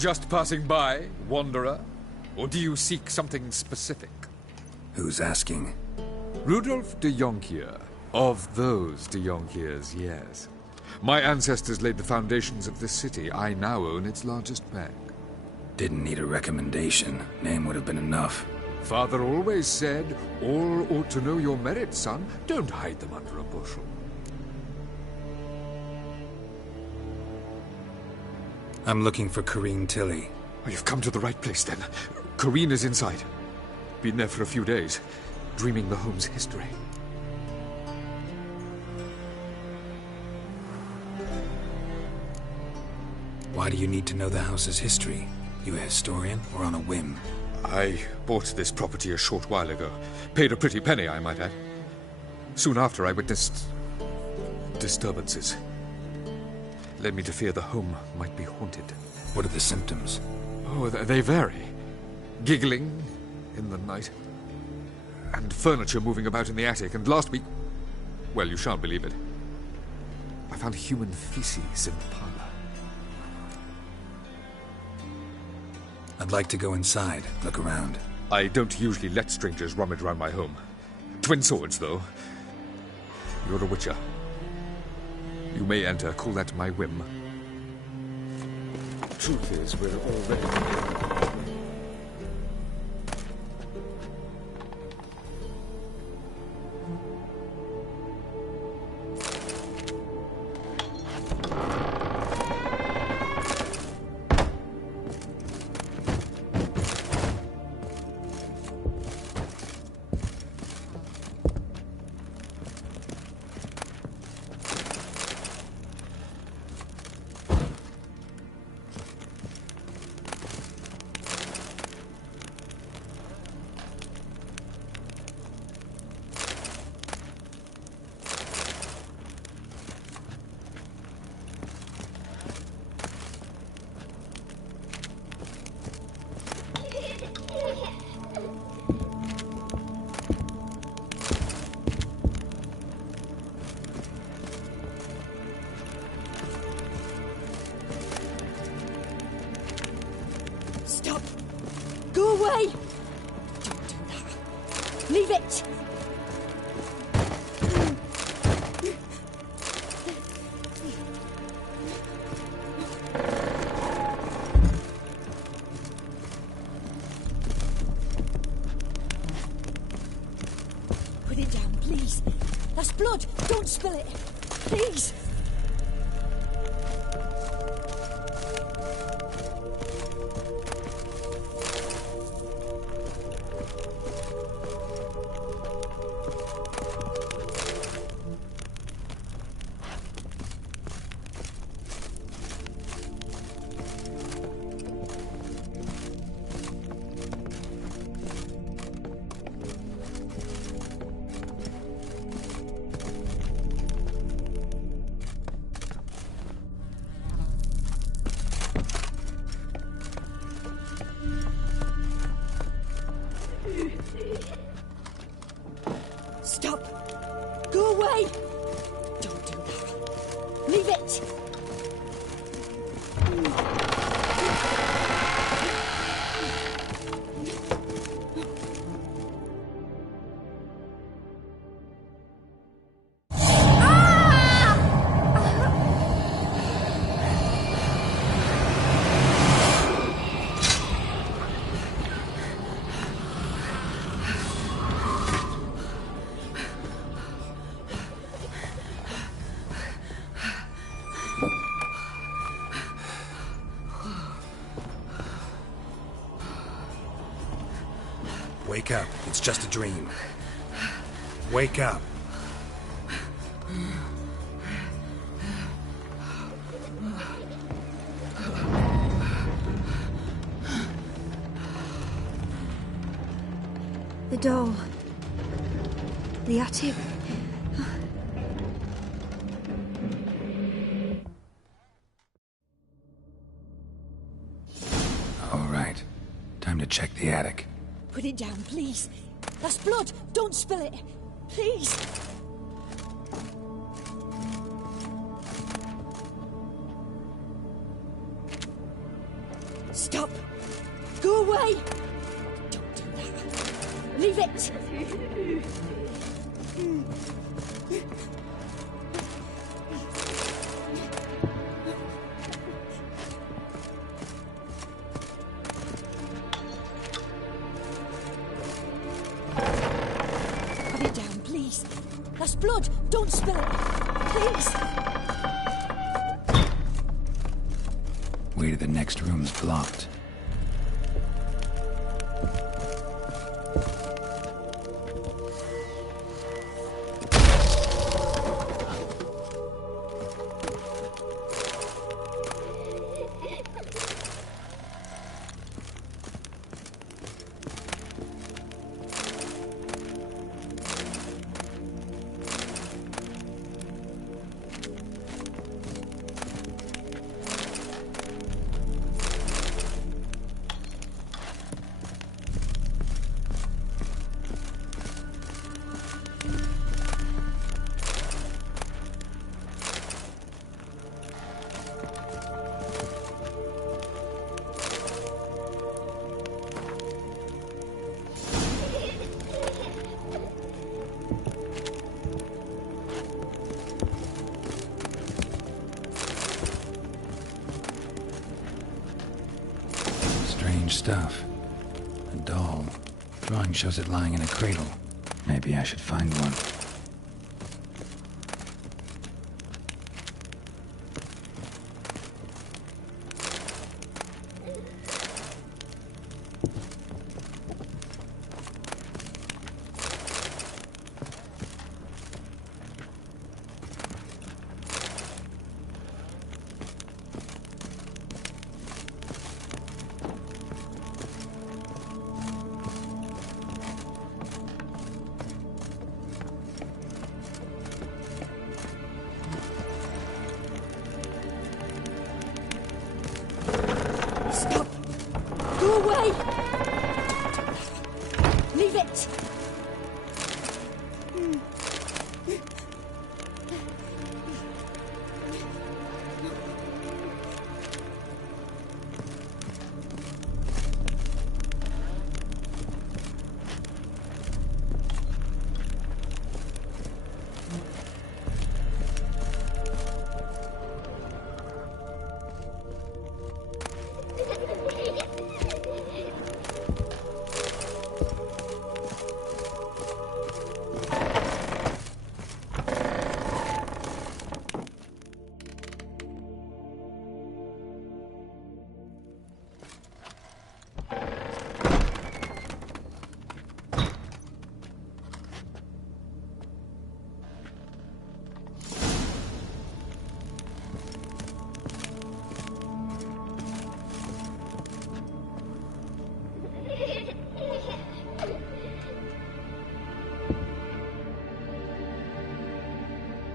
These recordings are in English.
Just passing by, wanderer? Or do you seek something specific? Who's asking? Rudolf de Jonkier. Of those de Jonkiers, yes. My ancestors laid the foundations of this city. I now own its largest bank. Didn't need a recommendation. Name would have been enough. Father always said, all ought to know your merits, son. Don't hide them under a bushel. I'm looking for Corrine Tilly. Oh, you've come to the right place, then. Corrine is inside. Been there for a few days, dreaming the home's history. Why do you need to know the house's history? You a historian, or on a whim? I bought this property a short while ago. Paid a pretty penny, I might add. Soon after, I witnessed disturbances. Led me to fear the home might be haunted. What are the symptoms? Oh, they vary. Giggling in the night. And furniture moving about in the attic. And last week... well, you shan't believe it. I found human feces in the parlor. I'd like to go inside, look around. I don't usually let strangers rummage around my home. Twin swords, though. You're a witcher. You may enter, call that my whim. Truth is, we're already... Stop! Go away! Don't do that. Leave it! Put it down, please. That's blood. Don't spill it. Please. Stop! Go away! Don't do that. Leave it! Wake up. It's just a dream. Wake up. The doll. The attic. All right. Time to check the attic. Put it down, please. That's blood. Don't spill it. Please. Stop! Go away! Don't do that. Leave it! Put it down, please. That's blood! Don't spill it! Please! Way to the next room's blocked. Stuff. A doll. Drawing shows it lying in a cradle. Maybe I should find one. Stop! Go away! Leave it!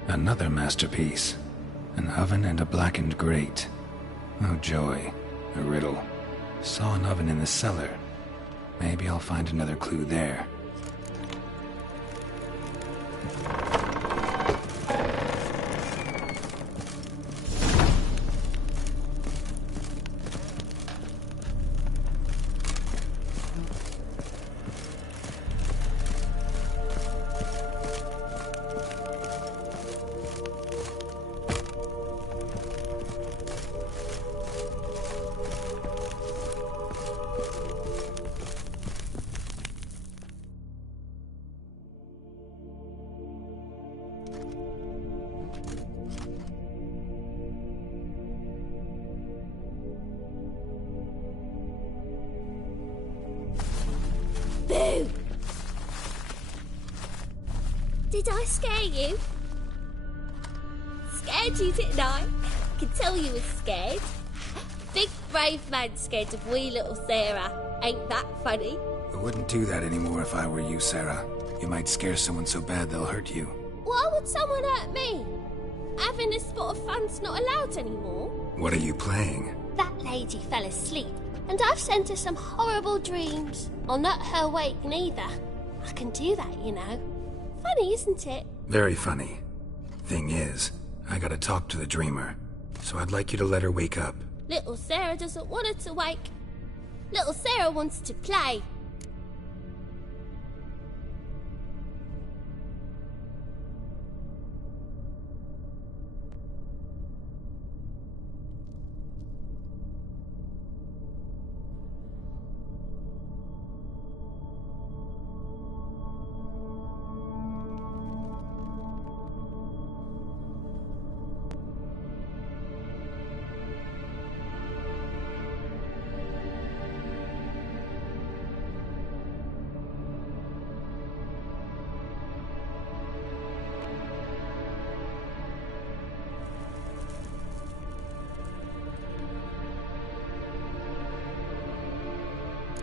Another masterpiece. An oven and a blackened grate. Oh joy. A riddle. Saw an oven in the cellar. Maybe I'll find another clue there. Boo! Did I scare you? Scared you, didn't I? I can tell you was scared. Big brave man scared of wee little Sarah. Ain't that funny? I wouldn't do that anymore if I were you, Sarah. You might scare someone so bad they'll hurt you. Why would someone hurt me? Having a spot of fun's not allowed anymore. What are you playing? That lady fell asleep, and I've sent her some horrible dreams. I'll not her wake neither. I can do that, you know. Funny, isn't it? Very funny. Thing is, I gotta talk to the dreamer, so I'd like you to let her wake up. Little Sarah doesn't want her to wake. Little Sarah wants to play.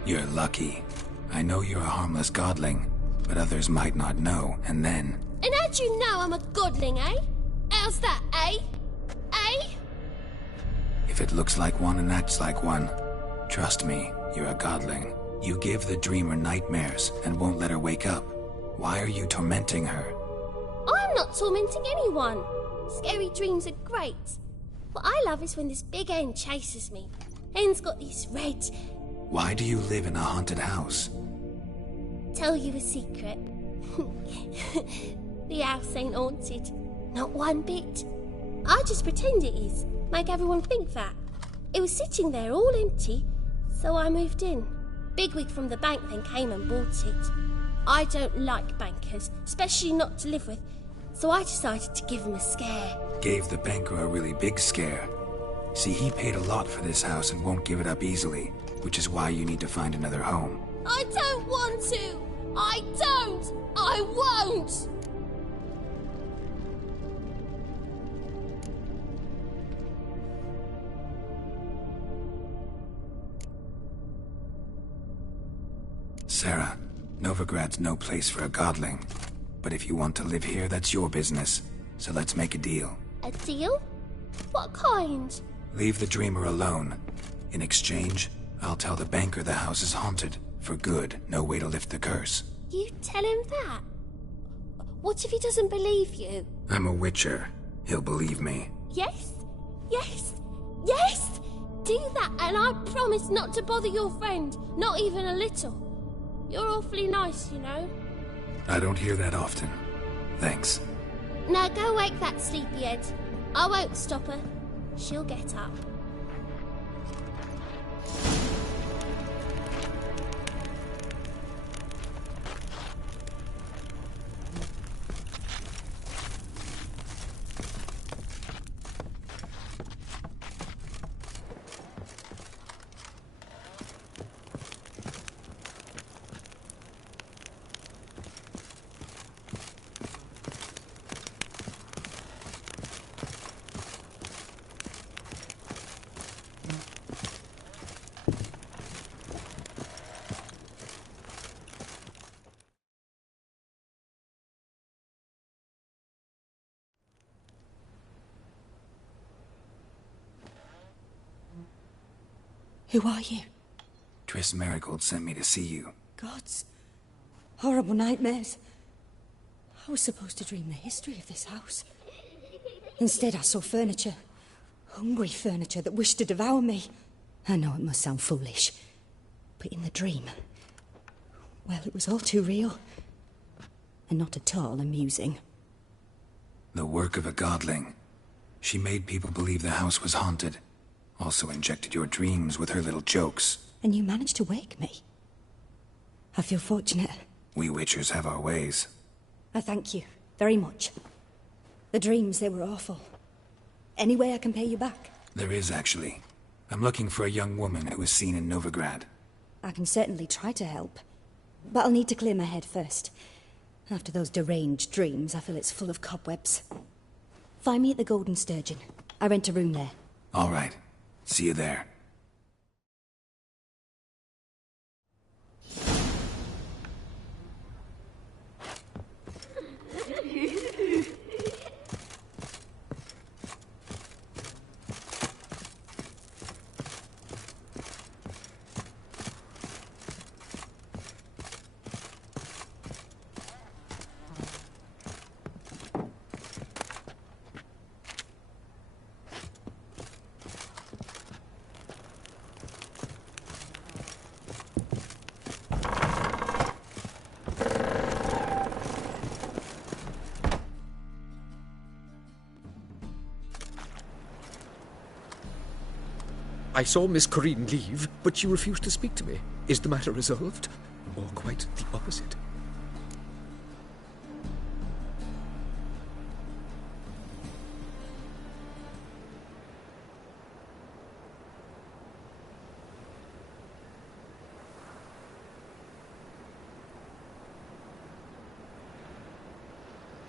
You're lucky. I know you're a harmless godling, but others might not know, and then... And how'd you know I'm a godling, eh? How's that, eh? Eh? If it looks like one and acts like one, trust me, you're a godling. You give the dreamer nightmares and won't let her wake up. Why are you tormenting her? I'm not tormenting anyone. Scary dreams are great. What I love is when this big hen chases me. Hen's got these red... Why do you live in a haunted house? Tell you a secret. The house ain't haunted. Not one bit. I just pretend it is. Make everyone think that. It was sitting there all empty, so I moved in. Bigwig from the bank then came and bought it. I don't like bankers, especially not to live with, so I decided to give him a scare. Gave the banker a really big scare. See, he paid a lot for this house and won't give it up easily, which is why you need to find another home. I don't want to! I don't! I won't! Sarah, Novigrad's no place for a godling. But if you want to live here, that's your business. So let's make a deal. A deal? What kind? Leave the dreamer alone. In exchange, I'll tell the banker the house is haunted. For good, no way to lift the curse. You tell him that? What if he doesn't believe you? I'm a witcher. He'll believe me. Yes? Yes? Yes! Do that and I promise not to bother your friend. Not even a little. You're awfully nice, you know. I don't hear that often. Thanks. Now go wake that sleepyhead. I won't stop her. She'll get up. Who are you? Triss Marigold sent me to see you. Gods. Horrible nightmares. I was supposed to dream the history of this house. Instead, I saw furniture. Hungry furniture that wished to devour me. I know it must sound foolish, but in the dream, well, it was all too real. And not at all amusing. The work of a godling. She made people believe the house was haunted. Also injected your dreams with her little jokes. And you managed to wake me. I feel fortunate. We witchers have our ways. I thank you very much. The dreams, they were awful. Any way I can pay you back? There is, actually. I'm looking for a young woman who was seen in Novigrad. I can certainly try to help. But I'll need to clear my head first. After those deranged dreams, I feel it's full of cobwebs. Find me at the Golden Sturgeon. I rent a room there. All right. See you there. I saw Miss Corinne leave, but she refused to speak to me. Is the matter resolved? Or quite the opposite?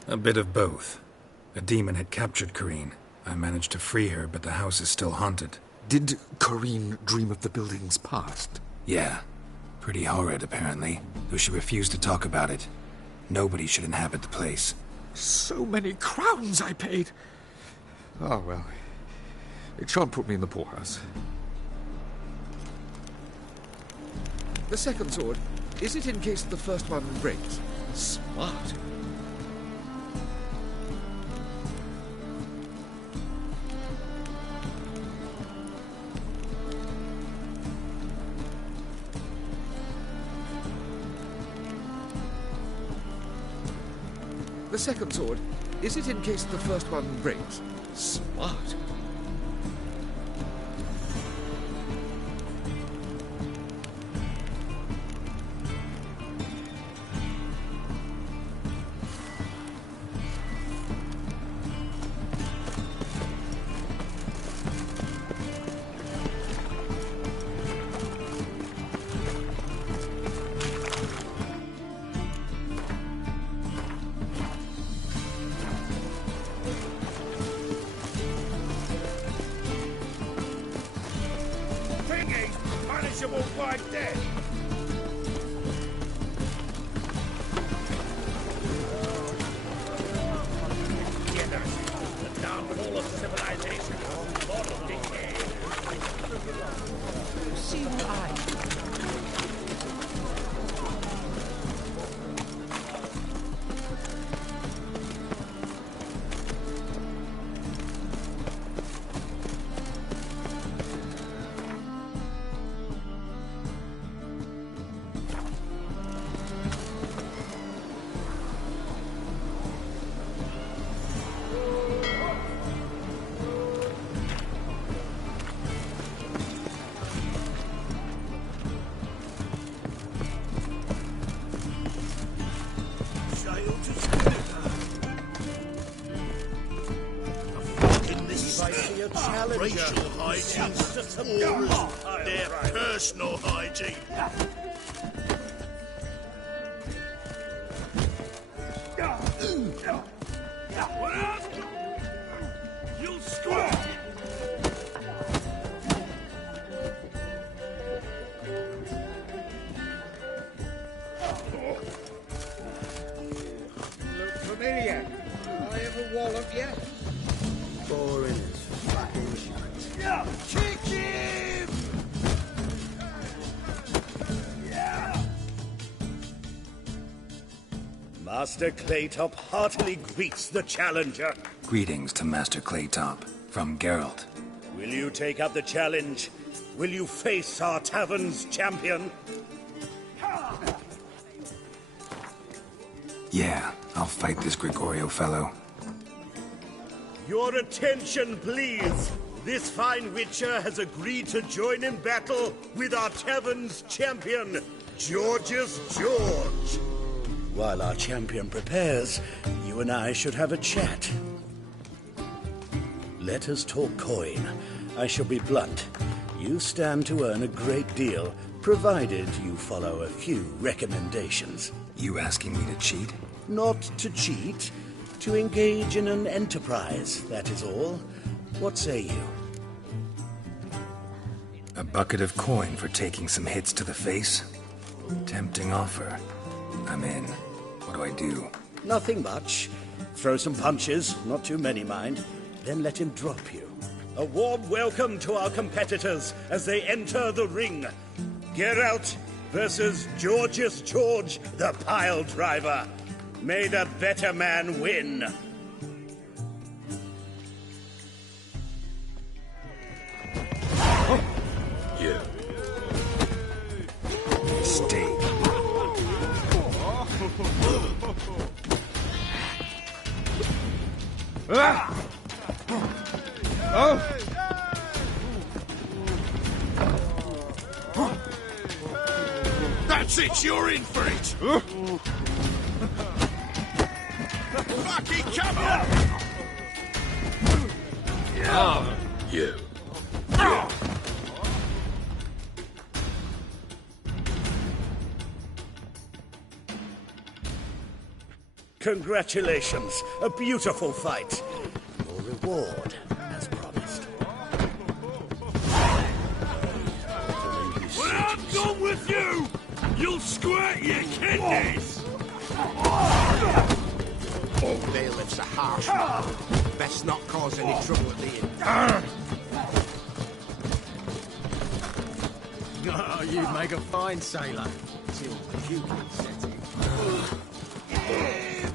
A bit of both. A demon had captured Corinne. I managed to free her, but the house is still haunted. Did Corinne dream of the building's past? Yeah. Pretty horrid, apparently, though she refused to talk about it. Nobody should inhabit the place. So many crowns I paid! Oh, well. It shan't put me in the poorhouse. The second sword, is it in case the first one breaks? Smart. The second sword, is it in case the first one breaks? Smart. Like that. The downfall of civilization, moral decay. See what Racial hygiene or their personal hygiene. You squat! Look familiar. I ever wallop yet? Boring as fucking shit. Kick him! Master Claytop heartily greets the challenger. Greetings to Master Claytop, from Geralt. Will you take up the challenge? Will you face our tavern's champion? Yeah, I'll fight this Gregorio fellow. Your attention, please. This fine witcher has agreed to join in battle with our tavern's champion, George's George. While our champion prepares, you and I should have a chat. Let us talk coin. I shall be blunt. You stand to earn a great deal, provided you follow a few recommendations. You asking me to cheat? Not to cheat, to engage in an enterprise, that is all. What say you? A bucket of coin for taking some hits to the face? Tempting offer. I'm in. What do I do? Nothing much. Throw some punches, not too many, mind. Then let him drop you. A warm welcome to our competitors as they enter the ring. Geralt versus George's George, the pile driver. May the better man win. Yeah. Mistake. That's it, you're in for it! Fucking come on! Yeah. You. Congratulations. A beautiful fight. Your reward, as promised. When I'm done with you, you'll squirt your kidneys! Old bailiff's a harsh man. Best not cause any trouble at the inn. Oh, you'd make a fine sailor. Till Cupid set it.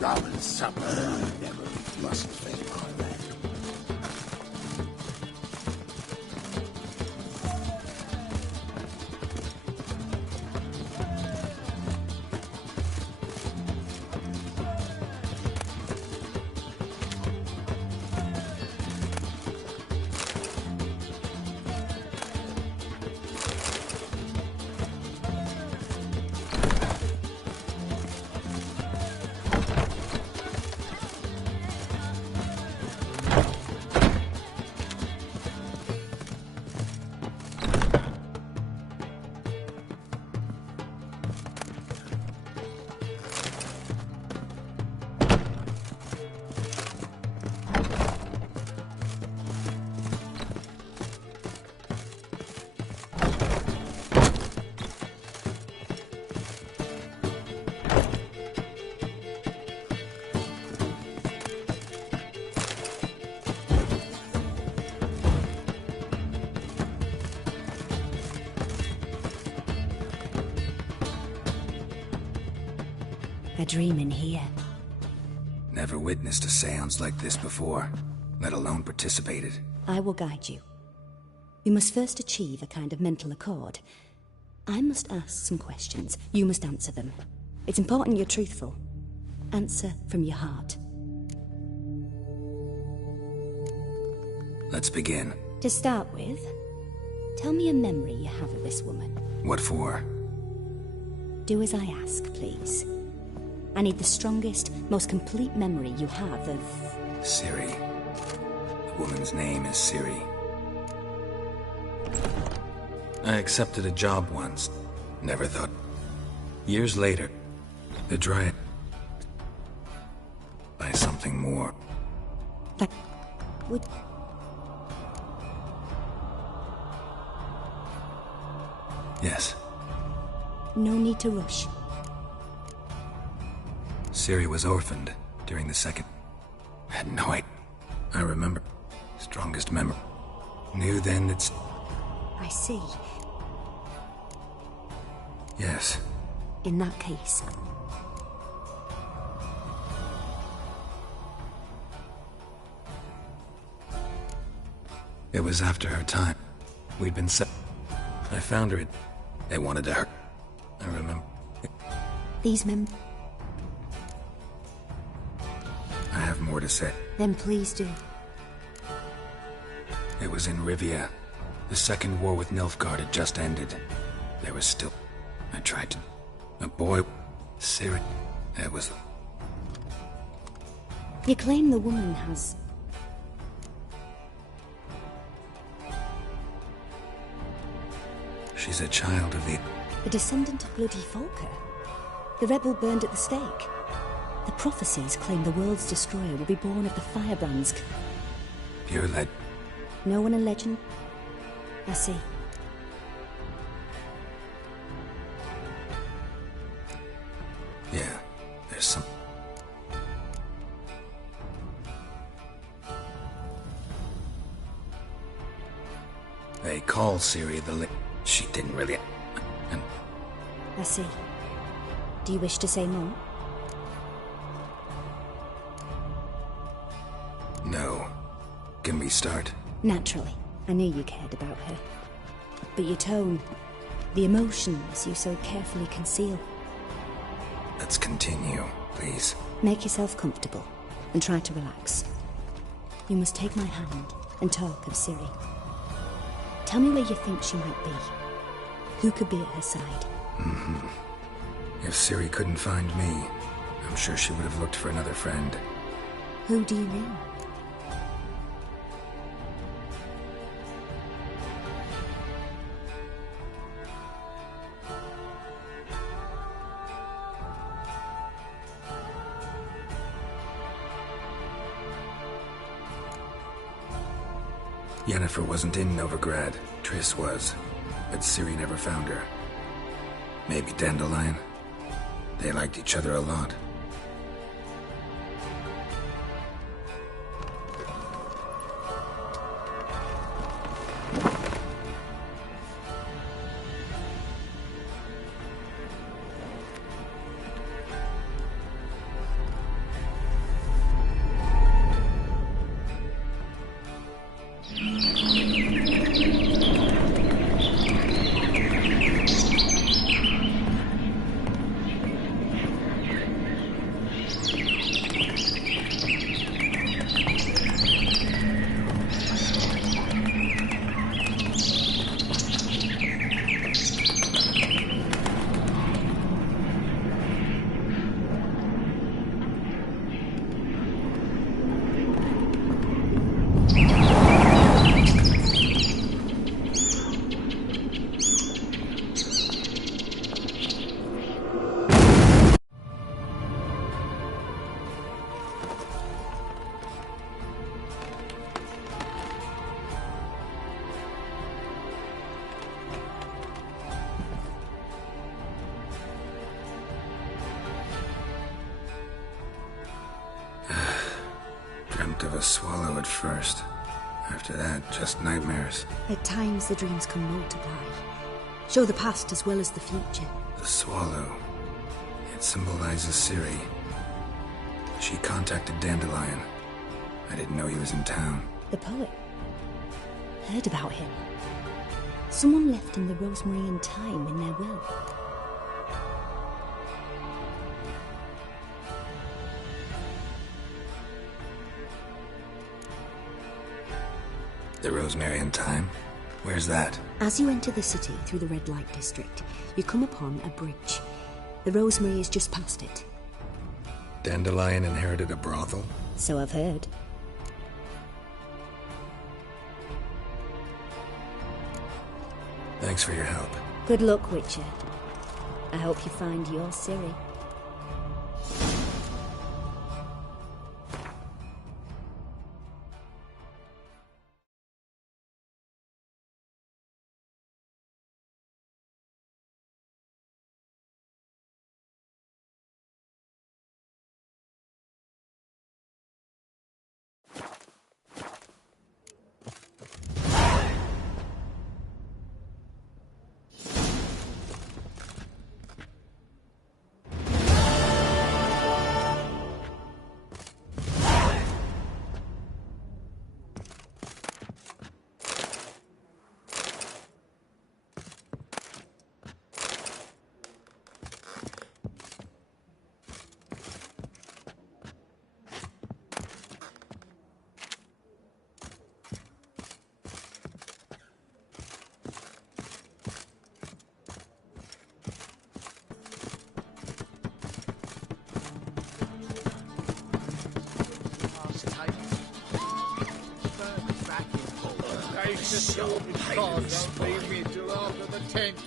Rum and supper. Never mustn't think like that. A dream in here. Never witnessed a seance like this before, let alone participated. I will guide you. You must first achieve a kind of mental accord. I must ask some questions. You must answer them. It's important you're truthful. Answer from your heart. Let's begin. To start with, tell me a memory you have of this woman. What for? Do as I ask, please. I need the strongest, most complete memory you have of... Siri. The woman's name is Siri. I accepted a job once. Never thought. Years later, the dryad... by something more. That would... Yes. No need to rush. Siri was orphaned during the second... Had no idea. I remember. Strongest memory. Knew then that... I see. Yes. In that case... It was after her time. We'd been set. I found her. They wanted to hurt. I remember. These men... I have more to say. Then please do. It was in Rivia. The second war with Nilfgaard had just ended. There was still... I tried to... A boy... Siri... It was... You claim the woman has... She's a child of the... A descendant of bloody Volker. The rebel burned at the stake. The prophecies claim the world's destroyer will be born of the firebrands. Pure lead. No one a legend? I see. Yeah, there's some... They call Siri the She didn't really... And... I see. Do you wish to say more? No. Can we start? Naturally. I knew you cared about her. But your tone, the emotions you so carefully conceal. Let's continue, please. Make yourself comfortable and try to relax. You must take my hand and talk of Siri. Tell me where you think she might be. Who could be at her side? If Ciri couldn't find me, I'm sure she would have looked for another friend. Who do you mean? Yennefer wasn't in Novigrad. Triss was. But Ciri never found her. Maybe Dandelion? They liked each other a lot. Of a swallow at first. After that, just nightmares. At times the dreams can multiply. Show the past as well as the future. The swallow. It symbolizes Ciri. She contacted Dandelion. I didn't know he was in town. The poet. Heard about him. Someone left him the rosemary and thyme in their will. The rosemary and thyme? Where's that? As you enter the city through the red light district, you come upon a bridge. The rosemary is just past it. Dandelion inherited a brothel? So I've heard. Thanks for your help. Good luck, Witcher. I hope you find your Ciri. Don't leave me till after the 10th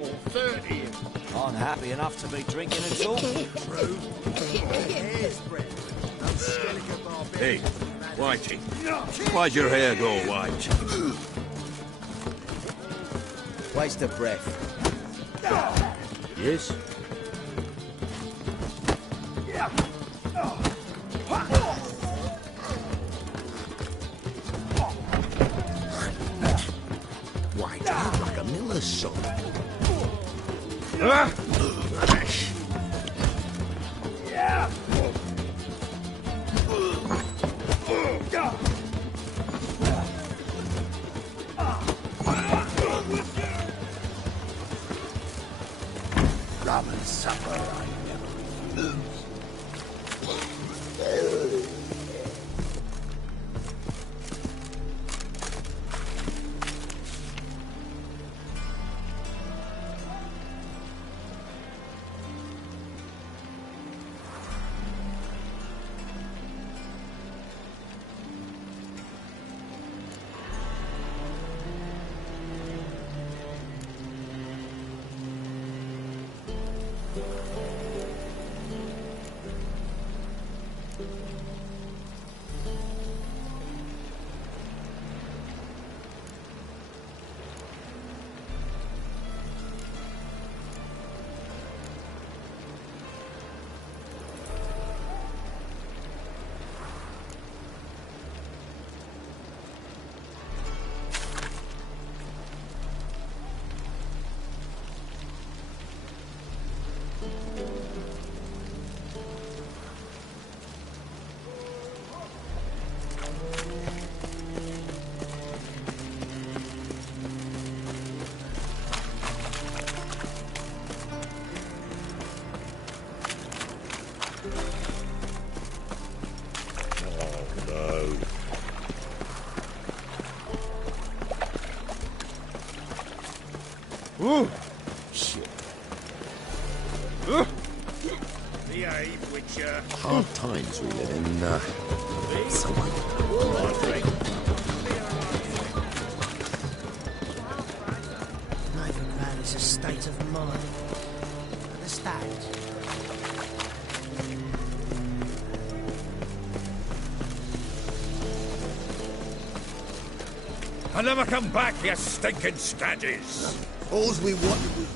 or 30th. I'm happy enough to be drinking at all. True. Hey, Whitey, why'd your hair go white? Waste of breath. Yes? White, you look like a miller's son. Rum and supper, I never lose. Ooh! Shit. Behave, Witcher. Hard times we live in, someone. Novigrad is a state of mind. Understand? I'll never come back, you stinking stagges. All's we wanted was...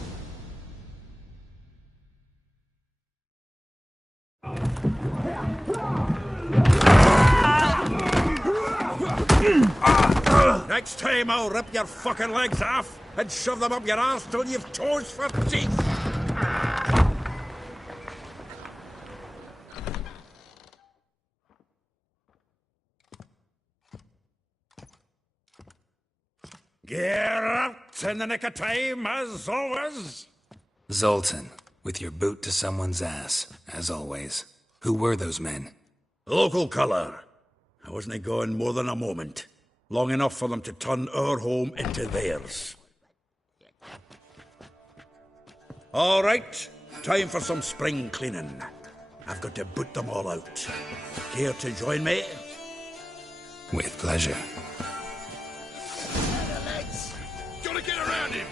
Next time I'll rip your fucking legs off and shove them up your arse till you've toes for teeth. Get out in the nick of time, as always. Zoltan, with your boot to someone's ass, as always. Who were those men? Local colour. I wasn't going more than a moment. Long enough for them to turn our home into theirs. All right, time for some spring cleaning. I've got to boot them all out. Care to join me? With pleasure. Gotta get around him!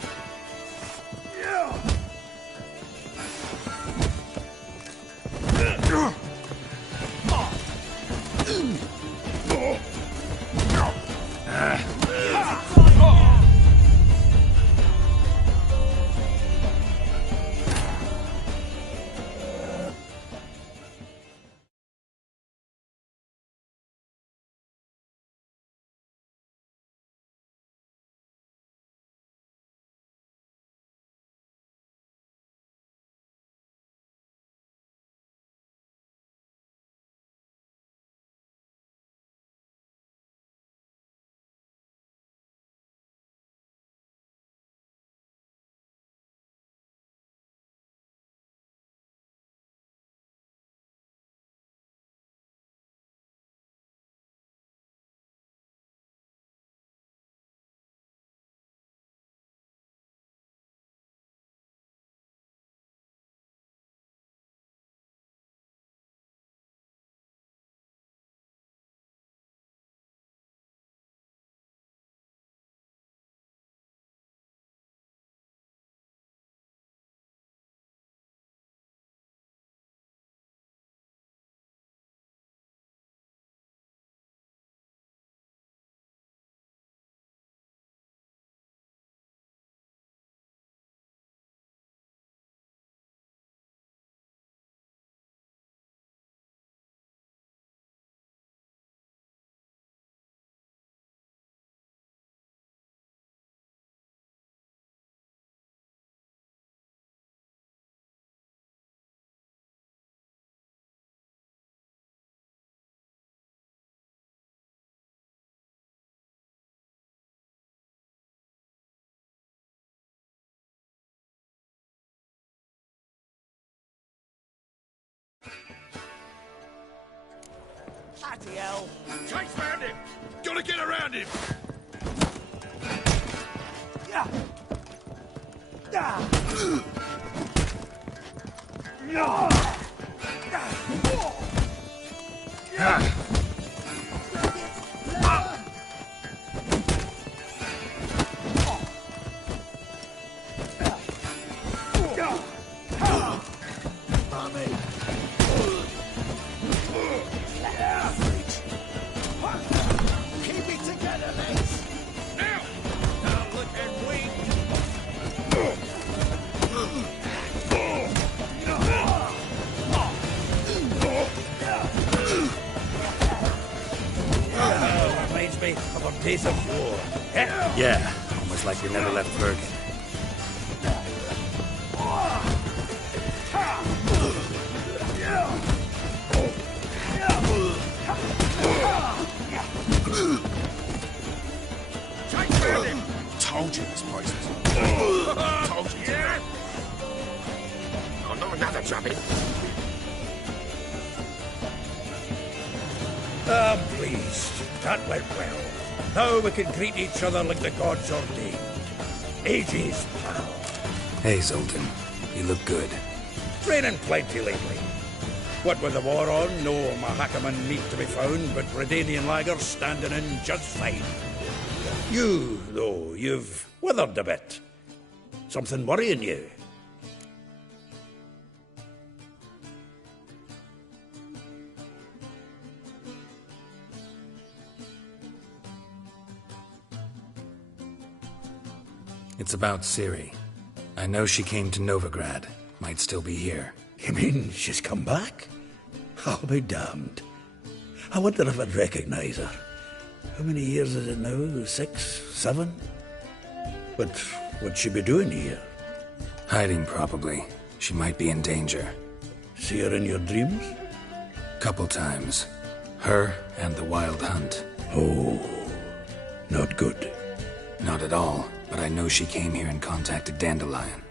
Bloody hell! Chase round him! Gotta get around him! Keep it together, mates! Now! Now look and wait! Reminds me of our days of war. Yeah, almost like we never left Bergen. Told you this place was... Told you, yeah? Oh, not another drubbing. I'm pleased. That went well. Now we can greet each other like the gods ordained. Ages, pal. Hey, Zoltan. You look good. Training plenty lately. What with the war on, no Mahakaman meat to be found, but Redanian lagers standing in just fine. You, though, you've withered a bit. Something worrying you? It's about Ciri. I know she came to Novigrad. Might still be here. You mean she's come back? I'll be damned. I wonder if I'd recognize her. How many years is it now? 6, 7? But what'd she be doing here? Hiding, probably. She might be in danger. See her in your dreams? Couple times. Her and the Wild Hunt. Oh, not good. Not at all, but I know she came here and contacted Dandelion.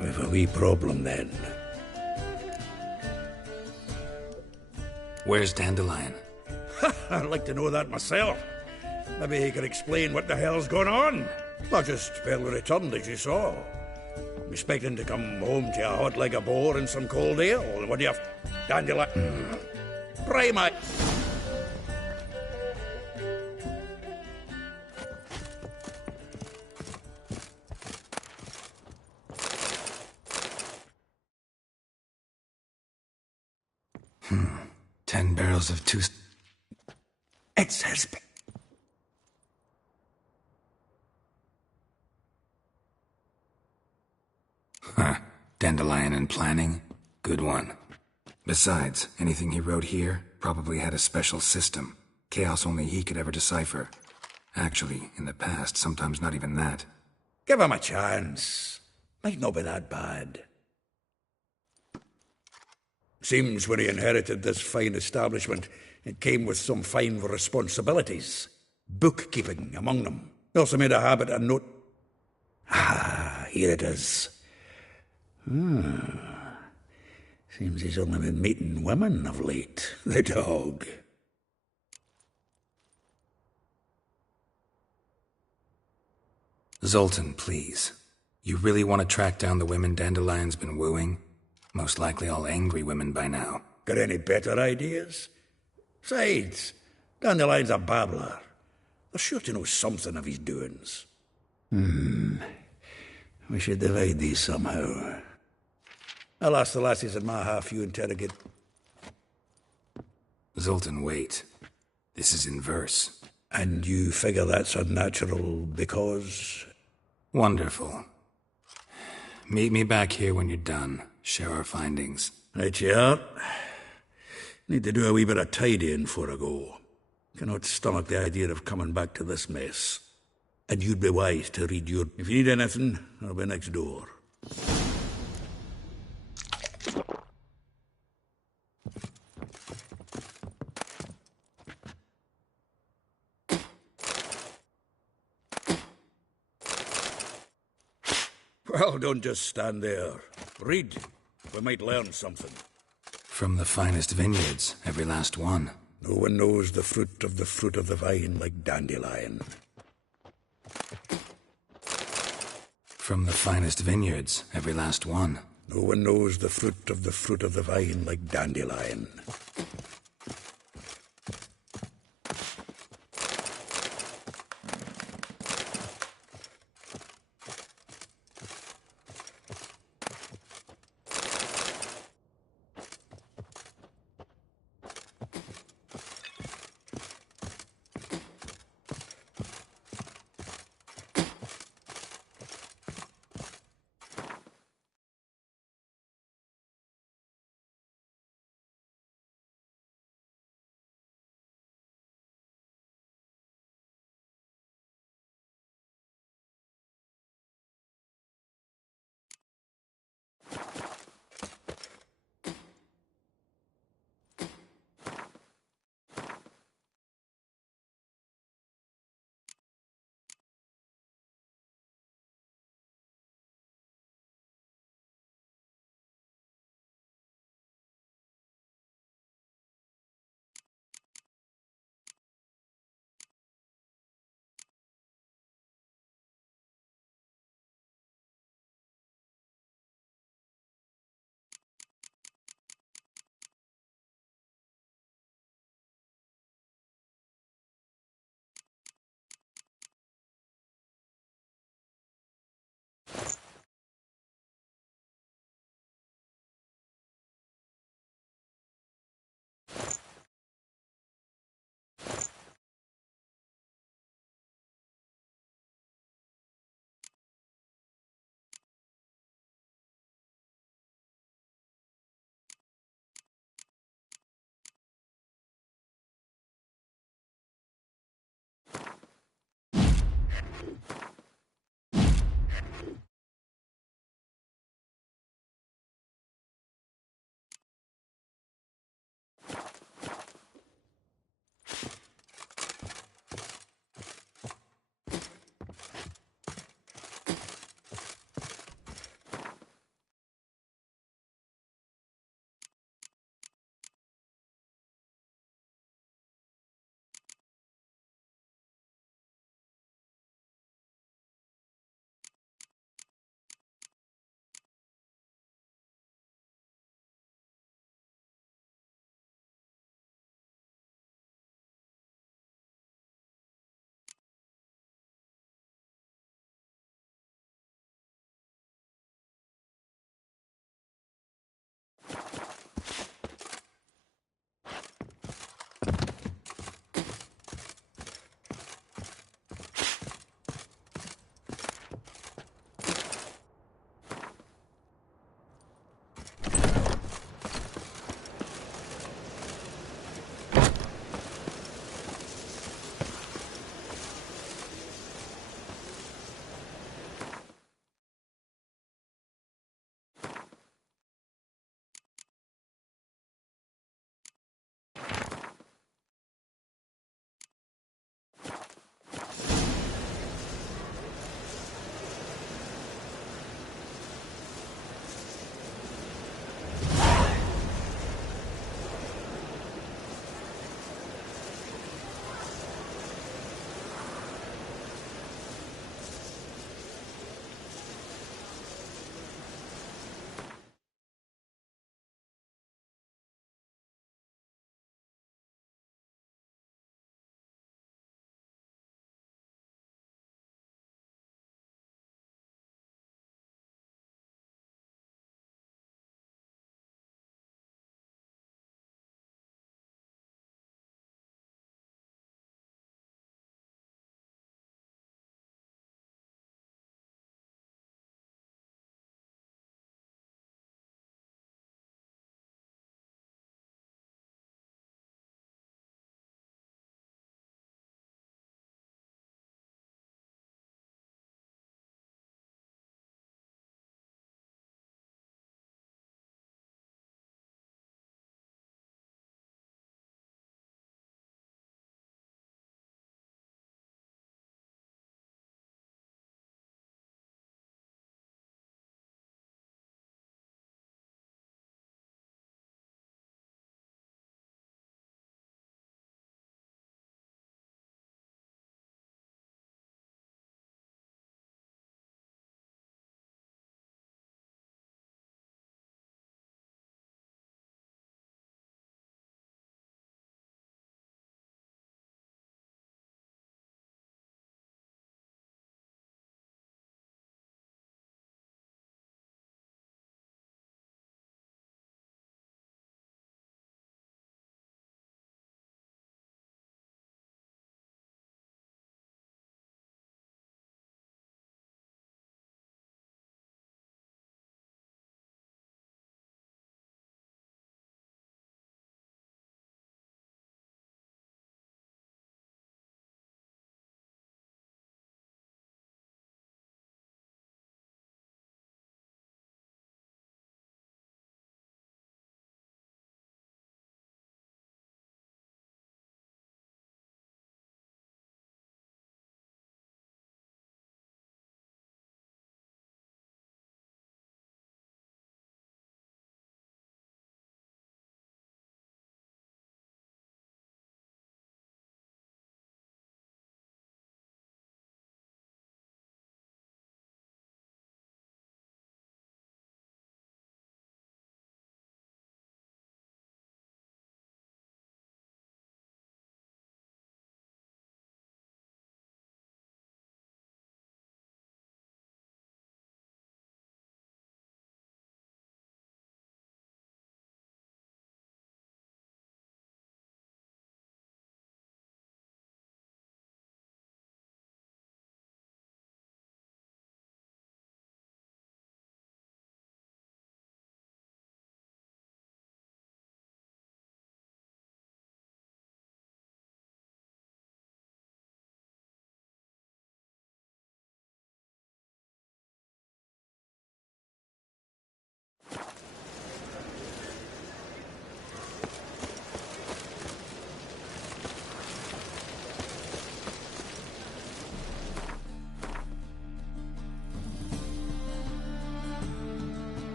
We've a wee problem then. Where's Dandelion? I'd like to know that myself. Maybe he could explain what the hell's going on. Not just barely returned, as you saw. I'm expecting to come home to a hot leg of boar and some cold ale. What do you have? Dandelion? Pray, mate. Hmm. 10 barrels of two... It's his... Huh. Dandelion and planning? Good one. Besides, anything he wrote here probably had a special system. Chaos only he could ever decipher. Actually, in the past, sometimes not even that. Give him a chance. Might not be that bad. Seems when he inherited this fine establishment, it came with some fine responsibilities. Bookkeeping among them. He also made a habit of note... Ah, here it is. Seems he's only been meeting women of late. The dog. Zoltan, please. You really want to track down the women Dandelion's been wooing? Most likely all angry women by now. Got any better ideas? Besides, Dandelion's a babbler. They're sure to know something of his doings. We should divide these somehow. I'll ask the lassies in my half you interrogate. Zoltan, wait. This is in verse. And you figure that's unnatural because... Wonderful. Meet me back here when you're done. Share our findings. Right you are. Need to do a wee bit of tidying before I go. Cannot stomach the idea of coming back to this mess. And you'd be wise to read your... If you need anything, I'll be next door. Well, don't just stand there. Read. We might learn something. From the finest vineyards, every last one. No one knows the fruit of the vine like Dandelion. From the finest vineyards, every last one. No one knows the fruit of the vine like Dandelion.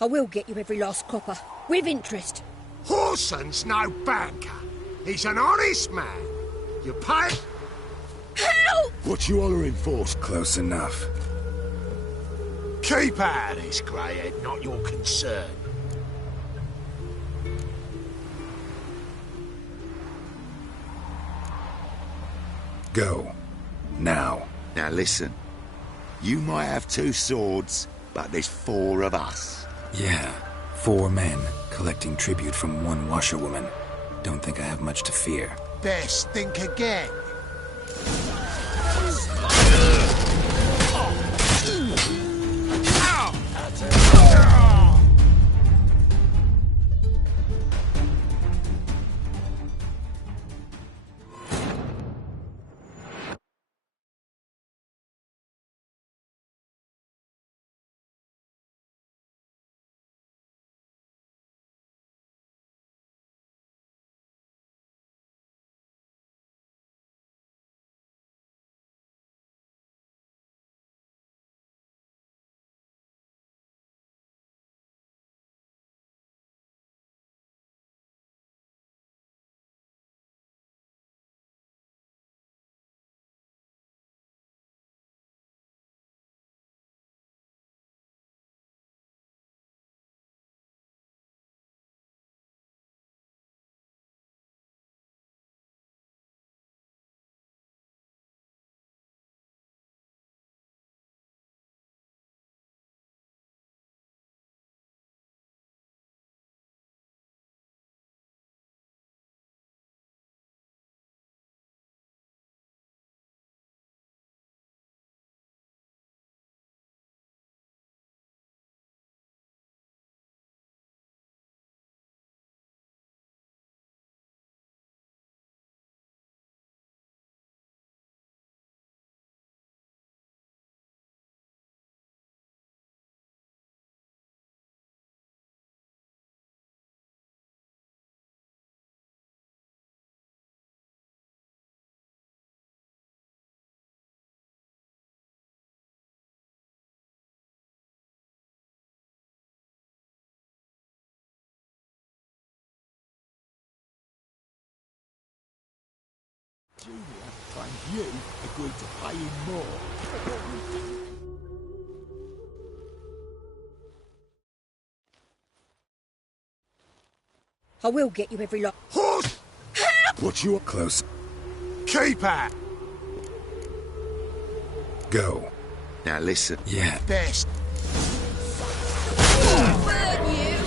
I will get you every last copper, with interest. Horson's no banker. He's an honest man. You pay... Help! What you hollering for? Close enough. Keep out of this, greyhead, not your concern. Go. Now. Now listen. You might have 2 swords, but there's 4 of us. Yeah, 4 men, collecting tribute from 1 washerwoman. Don't think I have much to fear. Best think again. And you agreed to pay him more. I will get you every lot. Horse! What you... Close. Keep out! Go. Now listen. Yeah. Best. Burn you!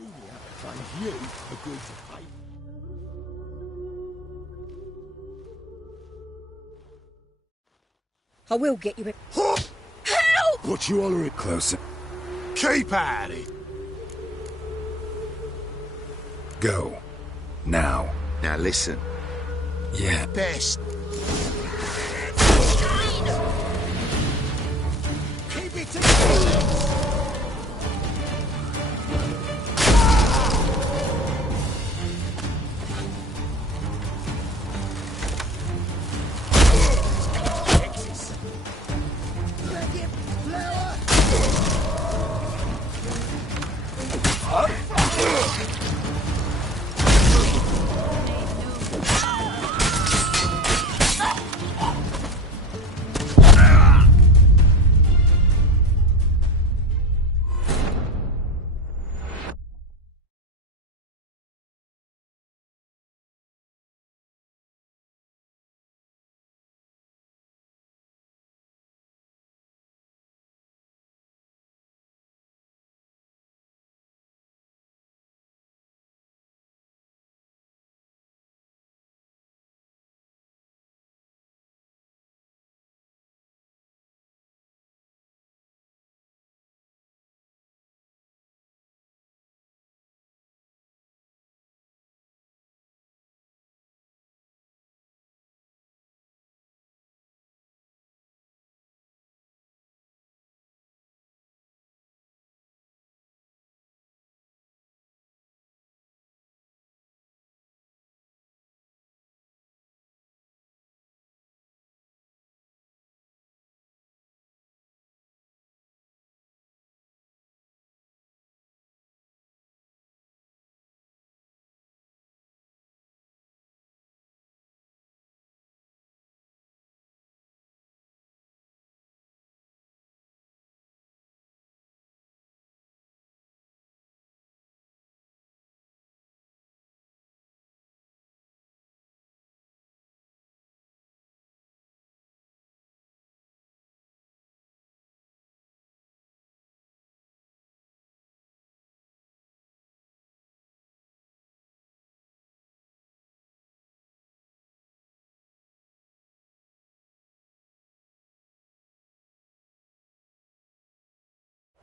Junior finds you agreed to pay. I will get you a... Help! What you hollering? Closer. Keep at it! Go. Now. Now listen. Yeah. Best. Keep it together!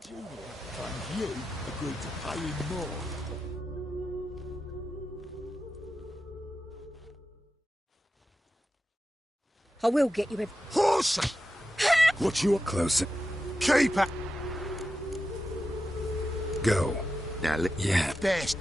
Junior finds you agreed to pay him more. I will get you a... Horse! What you... Closer. Keep it! Go. Now, yeah. Best.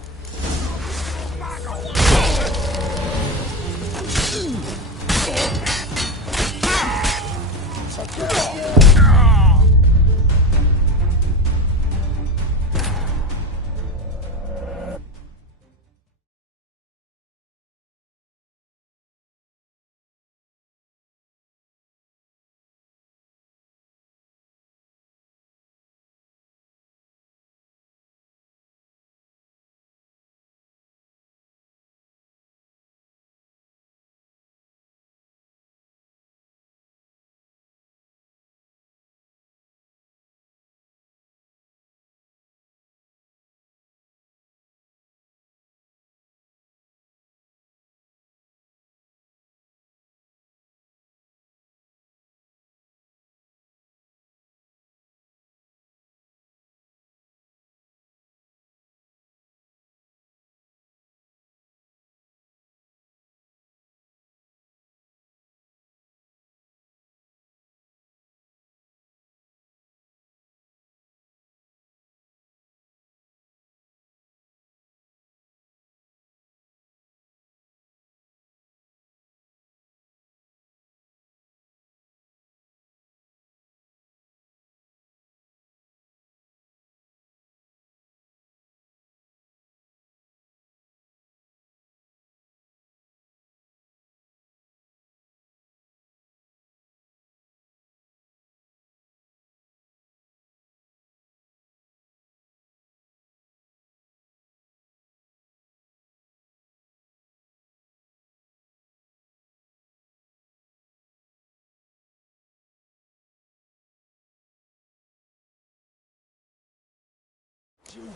Junior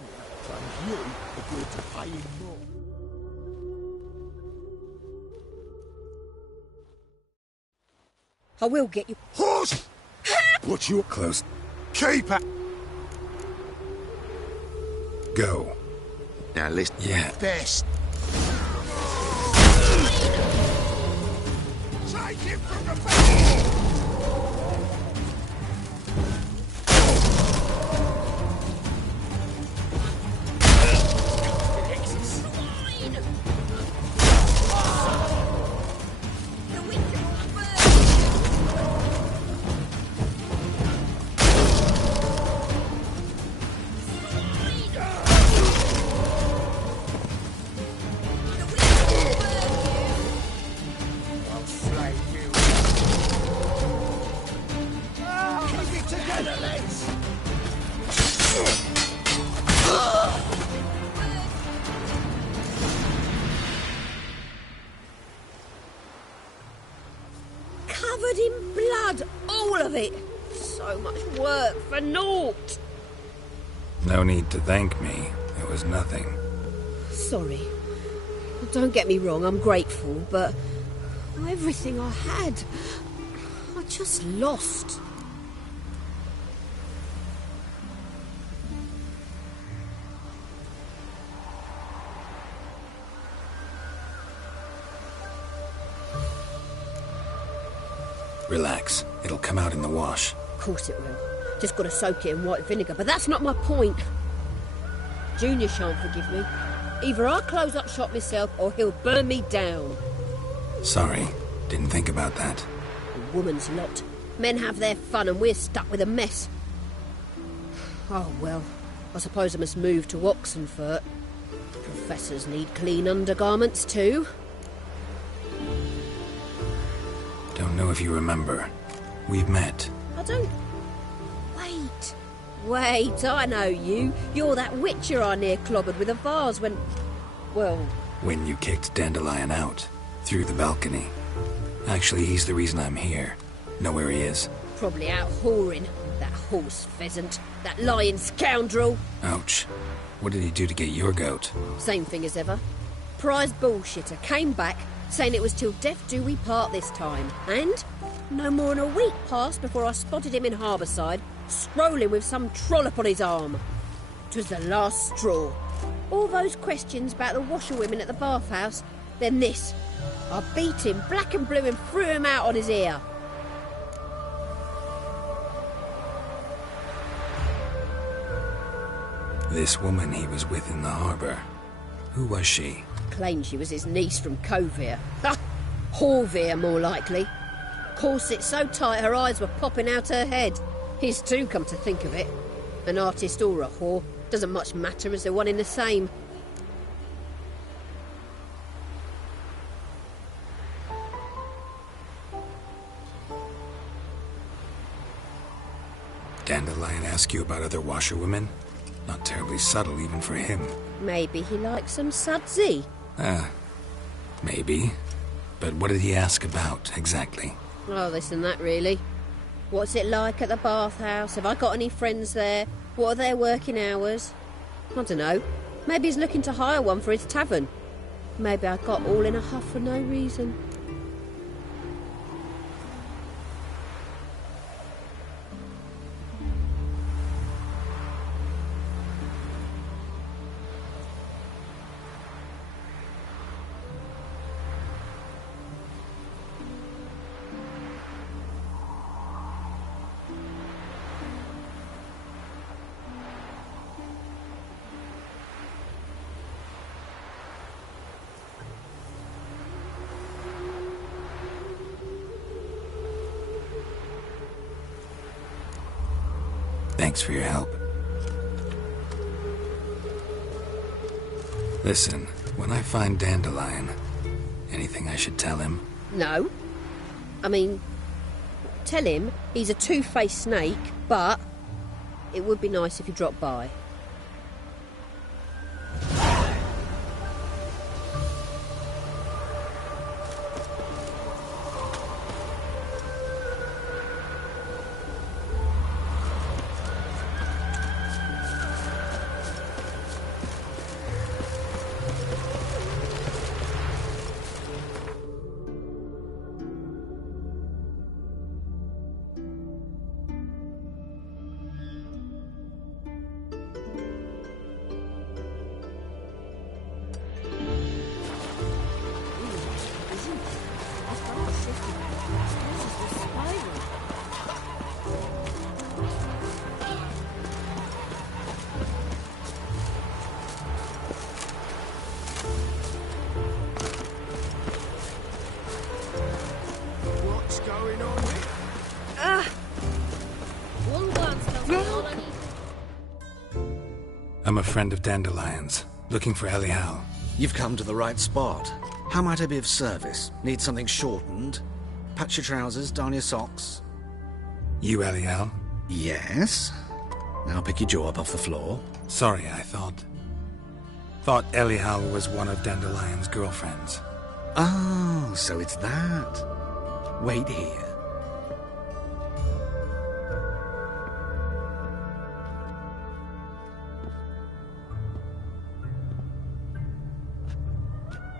thank you if you're to pay him more. I will get you. Horse! What's your Close. keep it? Go. Now listen. Yeah. Best. Take him from the back! Covered in blood, all of it. So much work for naught. No need to thank me. It was nothing. Sorry. Don't get me wrong, I'm grateful, but everything I had, I just lost. Relax. It'll come out in the wash. Of course it will. Just got to soak it in white vinegar, but that's not my point. Junior shan't forgive me. Either I'll close up shop myself or he'll burn me down. Sorry. Didn't think about that. A woman's lot. Men have their fun and we're stuck with a mess. Oh, well, I suppose I must move to Oxenfurt. Professors need clean undergarments too. Don't know if you remember. We've met. I don't... Wait, I know you. You're that witcher I near clobbered with a vase when... Well... When you kicked Dandelion out. Through the balcony. Actually, he's the reason I'm here. Know where he is? Probably out whoring. That horse pheasant. That lying scoundrel. Ouch. What did he do to get your goat? Same thing as ever. Prize bullshitter came back, saying it was till death do we part this time. And no more than a week passed before I spotted him in Harbourside, strolling with some trollop on his arm. 'Twas the last straw. All those questions about the washerwomen at the bathhouse, then this. I beat him black and blue and threw him out on his ear. This woman he was with in the harbour. Who was she? Claimed she was his niece from Kovir. Ha! Horvir, more likely. Corset so tight her eyes were popping out her head. His too, come to think of it. An artist or a whore. Doesn't much matter as they're one in the same. Dandelion ask you about other washerwomen? Not terribly subtle even for him. Maybe he likes some sudsy. Maybe. But what did he ask about, exactly? Oh, this and that, really. What's it like at the bathhouse? Have I got any friends there? What are their working hours? I don't know. Maybe he's looking to hire one for his tavern. Maybe I got all in a huff for no reason. Thanks for your help. Listen, when I find Dandelion, anything I should tell him? No. I mean, tell him he's a two-faced snake, but it would be nice if he dropped by. I'm a friend of Dandelion's, looking for Elial. You've come to the right spot. How might I be of service? Need something shortened? Patch your trousers, darn your socks. You Elial? Yes. Now pick your jaw up off the floor. Sorry, I thought Elial was one of Dandelion's girlfriends. Oh, so it's that. Wait here.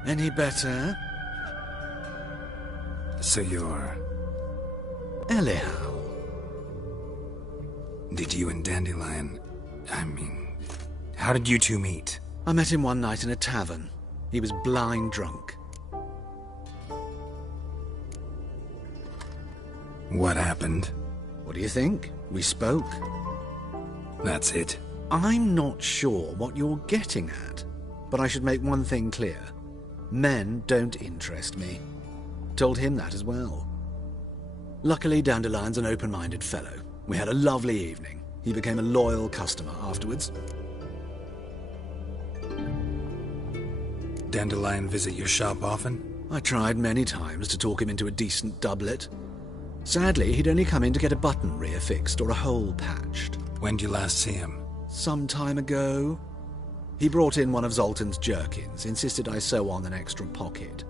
Any better? So you're... Elial. Did you and Dandelion... how did you two meet? I met him one night in a tavern. He was blind drunk. What happened? What do you think? We spoke. That's it. I'm not sure what you're getting at, but I should make one thing clear. Men don't interest me. Told him that as well. Luckily, Dandelion's an open-minded fellow. We had a lovely evening. He became a loyal customer afterwards. Dandelion visit your shop often? I tried many times to talk him into a decent doublet. Sadly, he'd only come in to get a button reaffixed or a hole patched. When did you last see him? Some time ago. He brought in one of Zoltan's jerkins, insisted I sew on an extra pocket.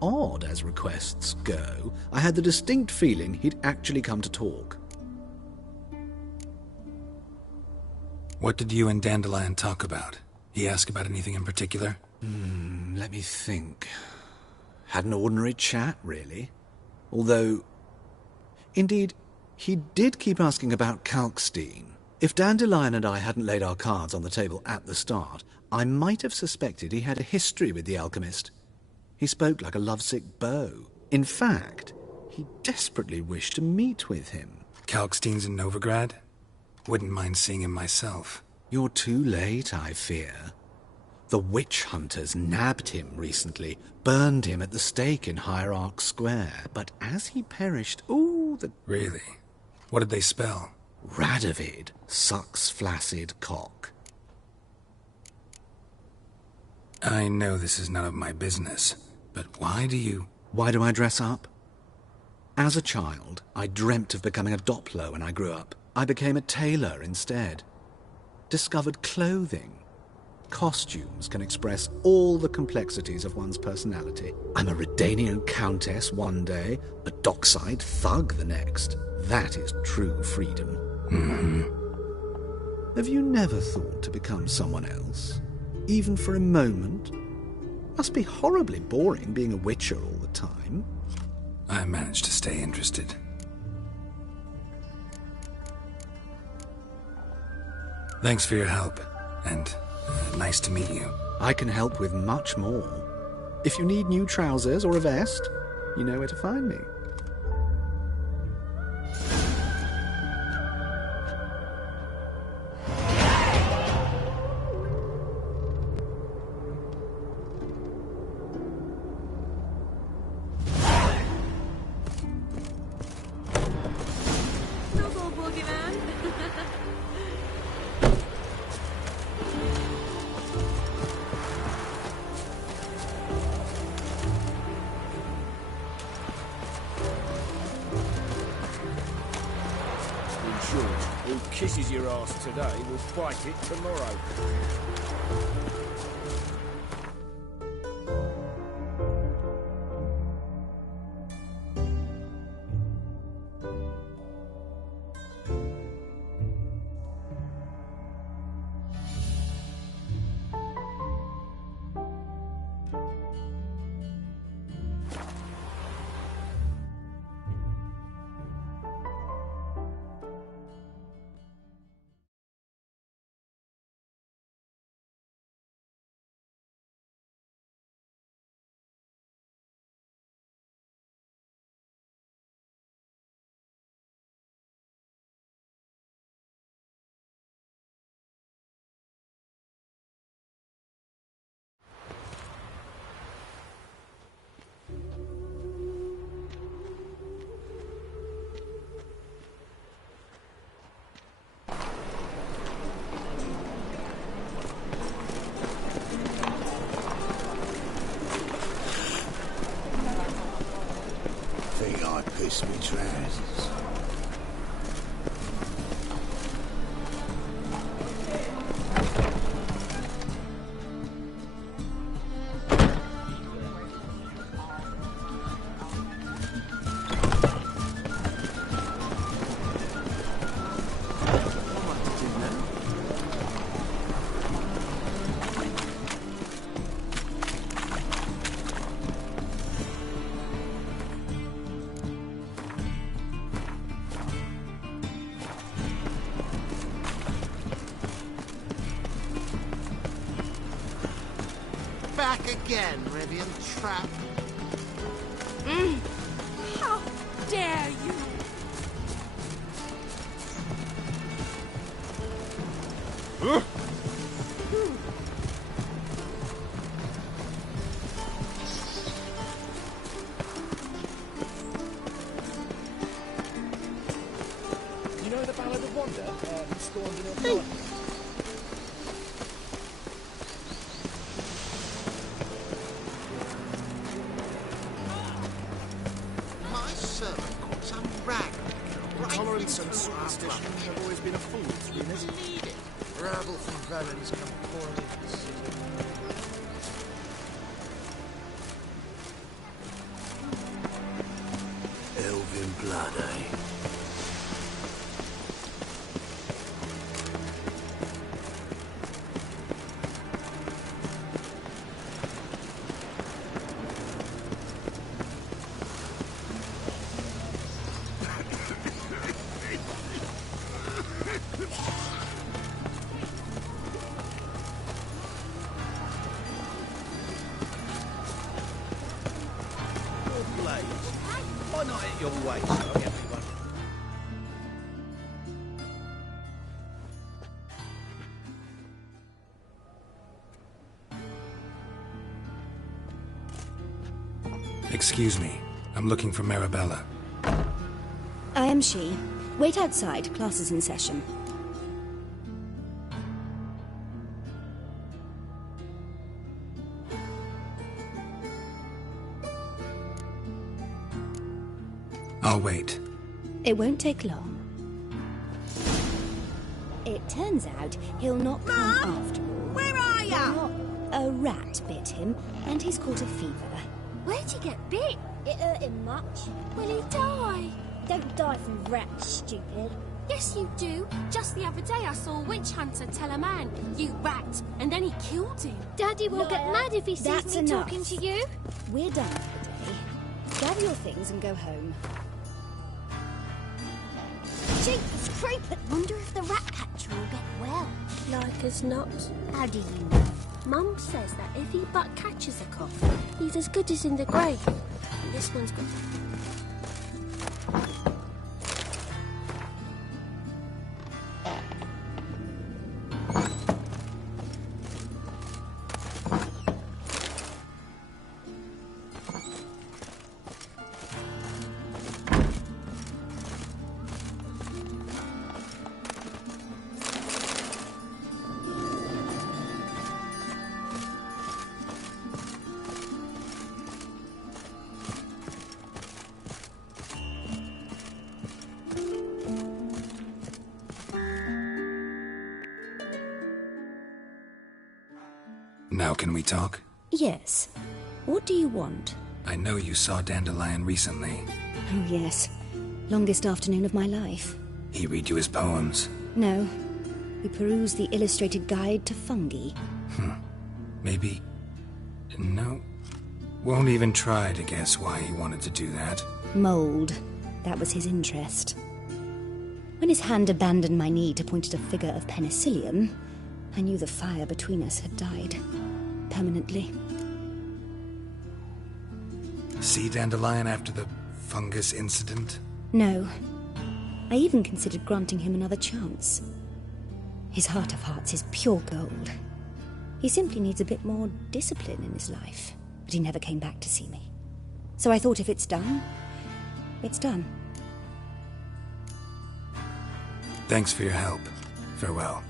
Odd as requests go, I had the distinct feeling he'd actually come to talk. What did you and Dandelion talk about? He asked about anything in particular? Let me think. Had an ordinary chat, really. Although... Indeed, he did keep asking about Kalkstein. If Dandelion and I hadn't laid our cards on the table at the start, I might have suspected he had a history with the alchemist. He spoke like a lovesick beau. In fact, he desperately wished to meet with him. Kalkstein's in Novigrad? Wouldn't mind seeing him myself. You're too late, I fear. The witch hunters nabbed him recently, burned him at the stake in Hierarch Square. But as he perished, Really? What did they spell? Radovid sucks flaccid cock. I know this is none of my business, but why do I dress up? As a child, I dreamt of becoming a Doppler when I grew up. I became a tailor instead. Discovered clothing. Costumes can express all the complexities of one's personality. I'm a Redanian countess one day, a dockside thug the next. That is true freedom. Have you never thought to become someone else? Even for a moment? Must be horribly boring being a witcher all the time. I managed to stay interested. Thanks for your help, and nice to meet you. I can help with much more. If you need new trousers or a vest, you know where to find me. Who kisses your ass today will fight it tomorrow. I piss me trousers. Back again, Rivian Trap. How dare you! You know the Ballad of Wanda? Stormed in your garden. My servant caught some rag. Tolerance and superstition have always been a fool's winners. Need it. Rabble from Valens come pouring into the city. Elven blood, eh? Why not hit your waist? I'll get me one. Excuse me. I'm looking for Marabella. I am she. Wait outside. Class is in session. I'll wait. It won't take long. It turns out he'll not come after all. Where are ya? A rat bit him, and he's caught a fever. Where'd you get bit? It hurt him much. Will he die? Don't die from rats, stupid. Yes, you do. Just the other day I saw a witch hunter tell a man, "You rat," and then he killed him. Daddy will get mad if he sees That's me enough. talking to you. We're done for the day. Gather your things and go home. Jeepers creepers. Wonder if the rat catcher will get well. Like as not. How do you know? Mum says that if he but catches a cough, he's as good as in the grave. And this one's got... Now can we talk? Yes. What do you want? I know you saw Dandelion recently. Oh, yes. Longest afternoon of my life. He read you his poems? No. We perused the illustrated guide to fungi. Maybe... No. Won't even try to guess why he wanted to do that. Mold. That was his interest. When his hand abandoned my knee to point at a figure of penicillium, I knew the fire between us had died. Permanently. See Dandelion after the fungus incident? No. I even considered granting him another chance. His heart of hearts is pure gold. He simply needs a bit more discipline in his life. But he never came back to see me. So I thought if it's done, it's done. Thanks for your help. Farewell.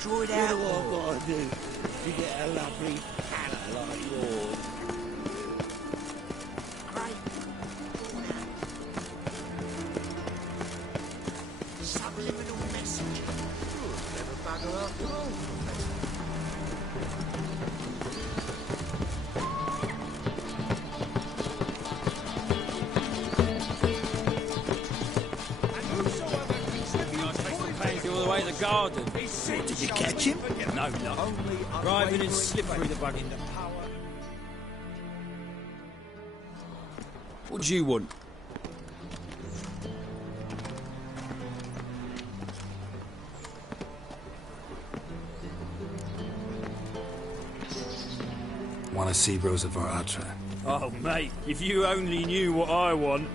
Draw it What out. do I gotta do to get a lovely panel like yours? Subliminal message. Clever bugger after all. All the way to the garden. Did you catch him? No, no. Driving and slip through the buggy. What do you want? Want to see Rosa Varatra? Oh, mate, if you only knew what I want.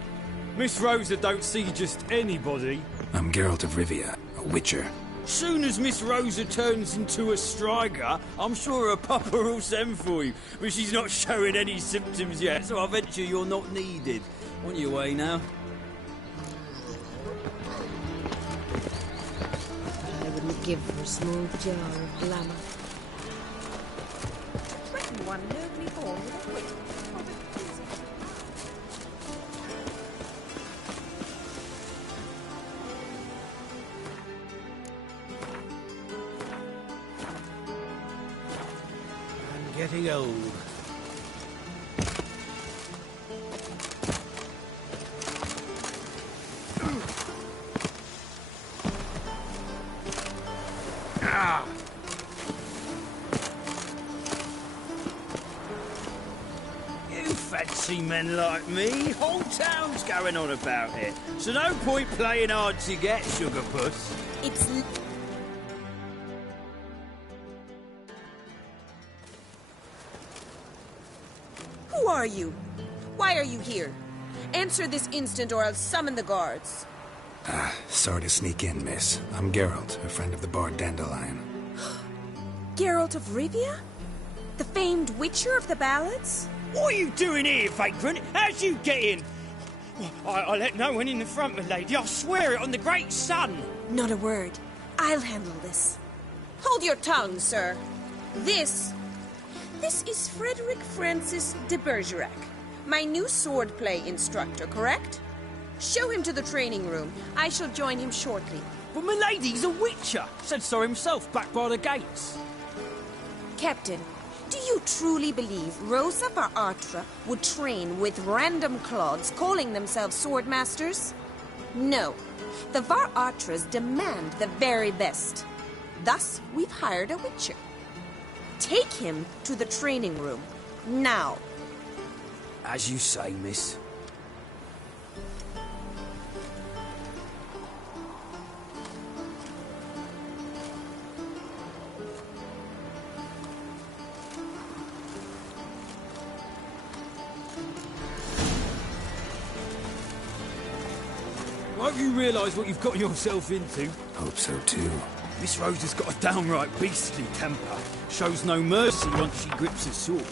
Miss Rosa don't see just anybody. I'm Geralt of Rivia, a witcher. Soon as Miss Rosa turns into a striker, I'm sure her papa will send for you. But she's not showing any symptoms yet, so I venture you're not needed. On your way now. I wouldn't give for a small jar of glamour. Threatened one nobly born with a whip. Getting old. Ah! You fancy men like me? Whole town's going on about it. So no point playing hard to get, sugar puss. It's... Who are you? Why are you here? Answer this instant or I'll summon the guards. Sorry to sneak in, miss. I'm Geralt, a friend of the bard Dandelion. Geralt of Rivia? The famed witcher of the ballads? What are you doing here, vagrant? How'd you get in? I let no one in the front, my lady. I swear it on the great sun. Not a word. I'll handle this. Hold your tongue, sir. This is Frederick Francis de Bergerac, my new swordplay instructor, correct? Show him to the training room. I shall join him shortly. But my lady's a witcher. Said so himself back by the gates. Captain, do you truly believe Rosa Varatra would train with random clods calling themselves swordmasters? No. The Varatras demand the very best. Thus, we've hired a witcher. Take him to the training room. Now. As you say, miss. I hope you realise what you've got yourself into. Hope so, too. Miss Rosa's got a downright beastly temper. Shows no mercy once she grips a sword.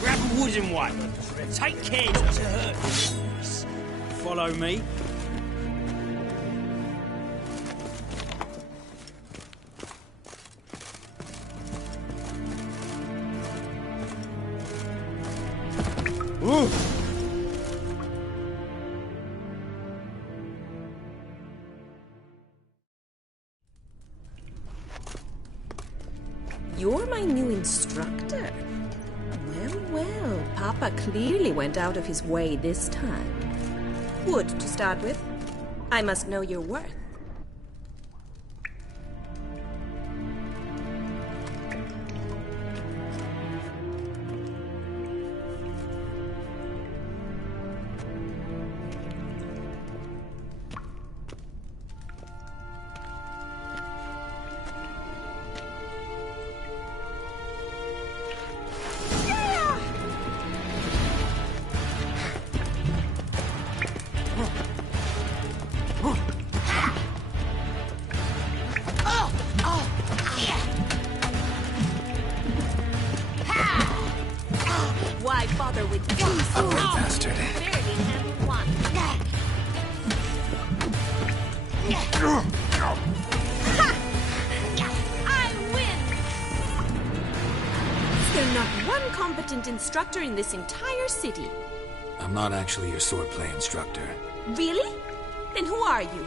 Grab a wooden one. Take care not to hurt yourselves. Follow me. Ooh. You're my new instructor. Well, well, Papa clearly went out of his way this time. Wood, to start with. I must know your worth. I win! Is there not one competent instructor in this entire city? I'm not actually your swordplay instructor. Really? Then who are you?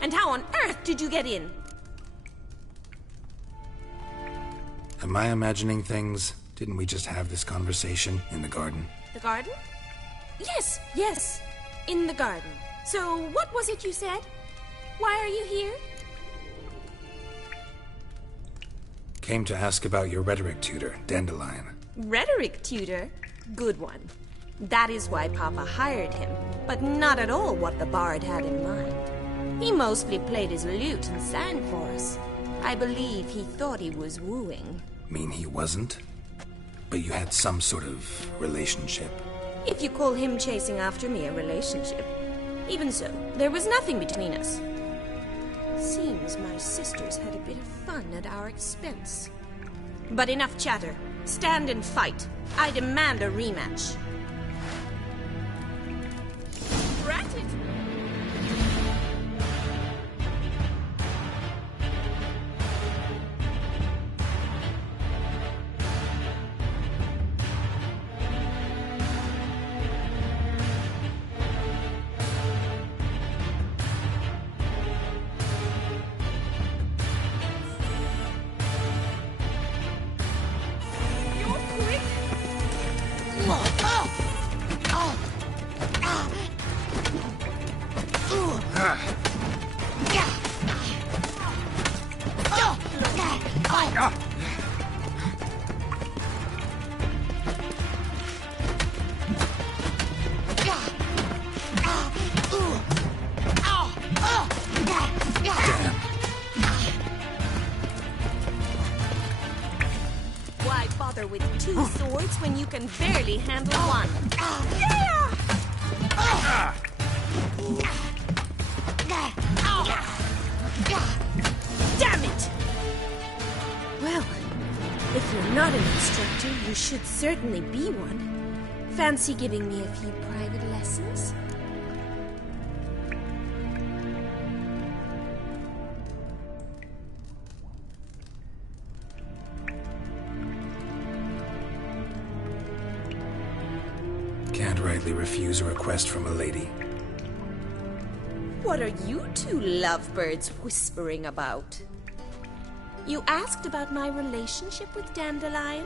And how on earth did you get in? Am I imagining things? Didn't we just have this conversation in the garden? The garden? Yes, yes. In the garden. So, what was it you said? Why are you here? Came to ask about your rhetoric tutor, Dandelion. Rhetoric tutor? Good one. That is why Papa hired him, but not at all what the bard had in mind. He mostly played his lute and sang for us. I believe he thought he was wooing. Mean he wasn't? But you had some sort of relationship? If you call him chasing after me a relationship. Even so, there was nothing between us. Seems my sisters had a bit of fun at our expense. But enough chatter. Stand and fight. I demand a rematch. Rat it! Why bother with two swords when you can barely handle one? Damn it! Well, if you're not an instructor, you should certainly be one. Fancy giving me a few private lessons? Can't rightly refuse a request from a lady. What are you two lovebirds whispering about? You asked about my relationship with Dandelion?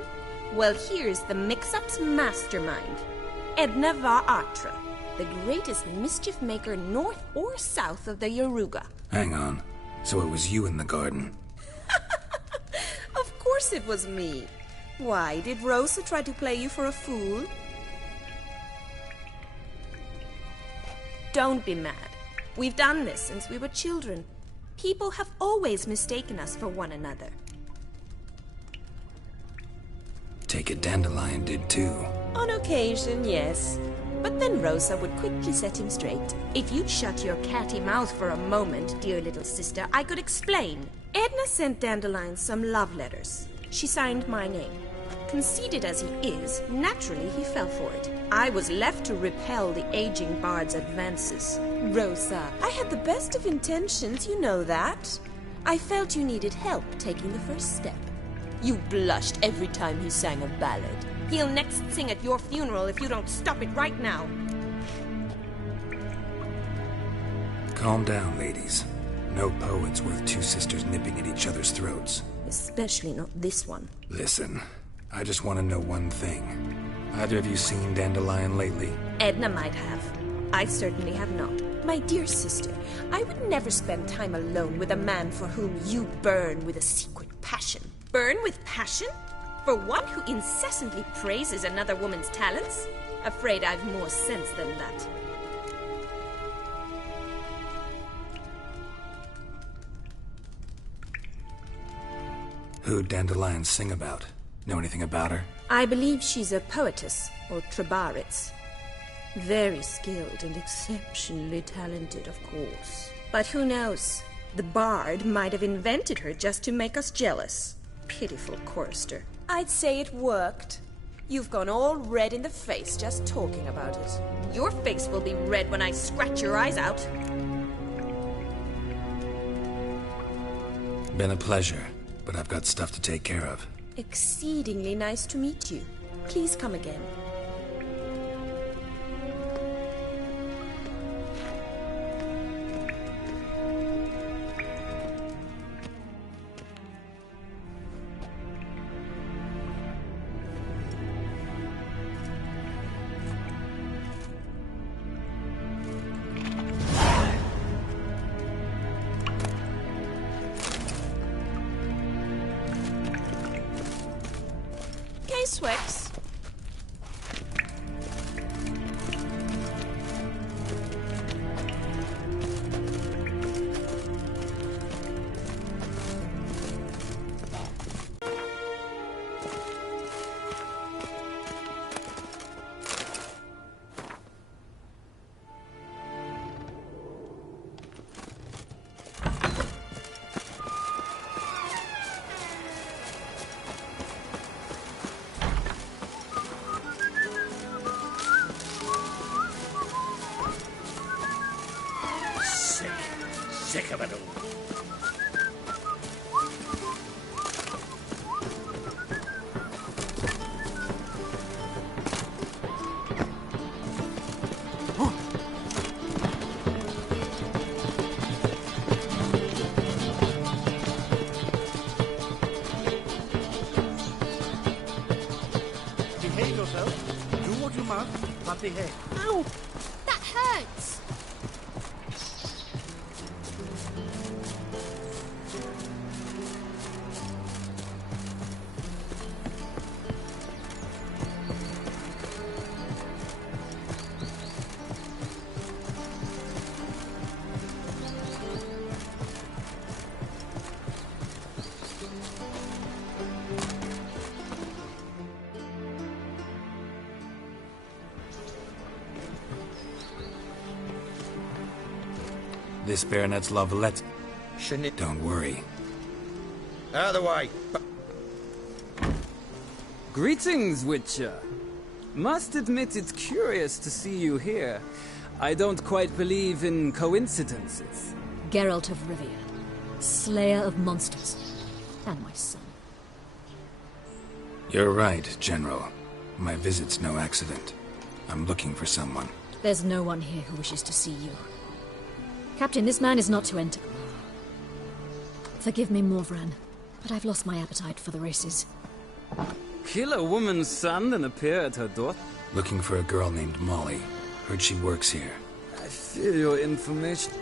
Well, here's the mix-up's mastermind. Edna var Atra, the greatest mischief maker north or south of the Yaruga. Hang on. So it was you in the garden? Of course it was me. Why, did Rosa try to play you for a fool? Don't be mad. We've done this since we were children. People have always mistaken us for one another. Take it Dandelion did too. On occasion, yes. But then Rosa would quickly set him straight. If you'd shut your catty mouth for a moment, dear little sister, I could explain. Edna sent Dandelion some love letters. She signed my name. Conceited as he is, naturally he fell for it. I was left to repel the aging bard's advances. Rosa, I had the best of intentions, you know that. I felt you needed help taking the first step. You blushed every time he sang a ballad. He'll next sing at your funeral if you don't stop it right now. Calm down, ladies. No poet's worth two sisters nipping at each other's throats. Especially not this one. Listen, I just want to know one thing. Either of you seen Dandelion lately? Edna might have. I certainly have not. My dear sister, I would never spend time alone with a man for whom you burn with a secret passion. Burn with passion? For one who incessantly praises another woman's talents? Afraid I've more sense than that. Who'd Dandelion sing about? Know anything about her? I believe she's a poetess, or trabaritz. Very skilled and exceptionally talented, of course. But who knows? The bard might have invented her just to make us jealous. Pitiful chorister. I'd say it worked. You've gone all red in the face just talking about it. Your face will be red when I scratch your eyes out. Been a pleasure, but I've got stuff to take care of. Exceedingly nice to meet you. Please come again. Swix. Sick of it all. Behave yourself. Do what you must, but behave. Ow! That hurts! This baronet's lavalette. Don't worry. Out of the way. Greetings, Witcher. Must admit it's curious to see you here. I don't quite believe in coincidences. Geralt of Rivia, slayer of monsters, and my son. You're right, General. My visit's no accident. I'm looking for someone. There's no one here who wishes to see you. Captain, this man is not to enter. Forgive me, Morvran, but I've lost my appetite for the races. Kill a woman's son and appear at her door? Looking for a girl named Molly. Heard she works here. I fear your information.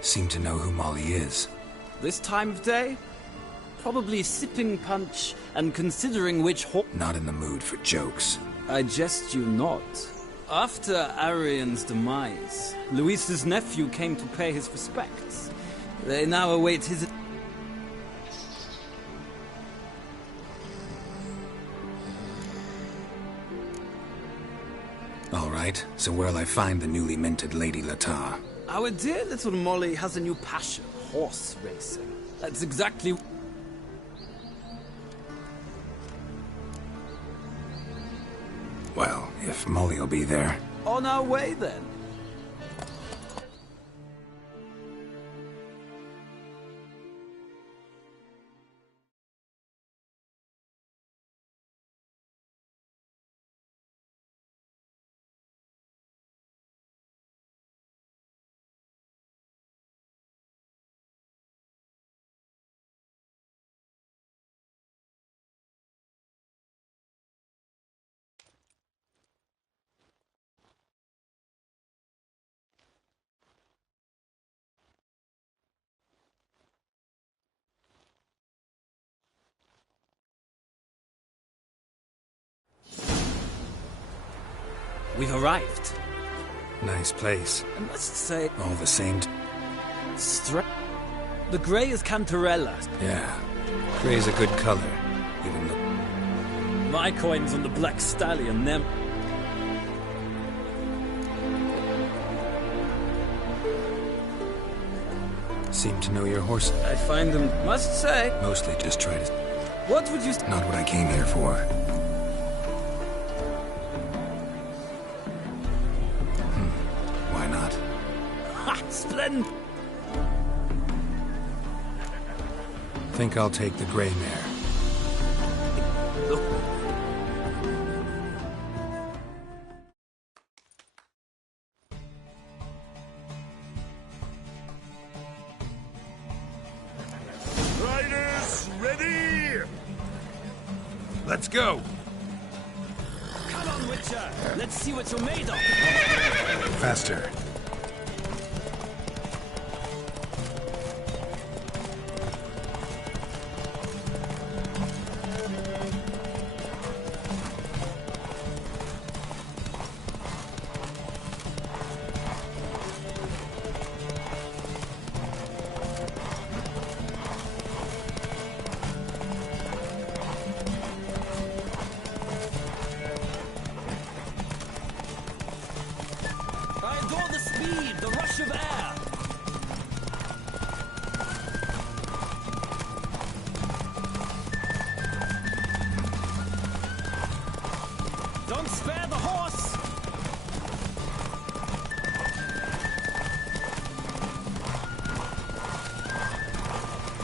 Seem to know who Molly is. This time of day? Probably sipping punch and considering which Not in the mood for jokes. I jest you not. After Arian's demise, Luis's nephew came to pay his respects. They now await his... All right, so where'll I find the newly minted Lady Latar? Our dear little Molly has a new passion, horse racing. That's exactly... Well, if Molly'll be there. On our way, then. We've arrived. Nice place. I must say... All the same... The grey is Cantarella. Yeah. Gray's a good color. Even the... My coin's on the Black Stallion, them... Seem to know your horse. I find them, must say... Mostly just try to... What would you... Not what I came here for. Ha! Then... Think I'll take the grey mare. Riders, ready? Let's go! Come on, Witcher! Let's see what you're made of! Faster. I adore the speed, the rush of air! Don't spare the horse!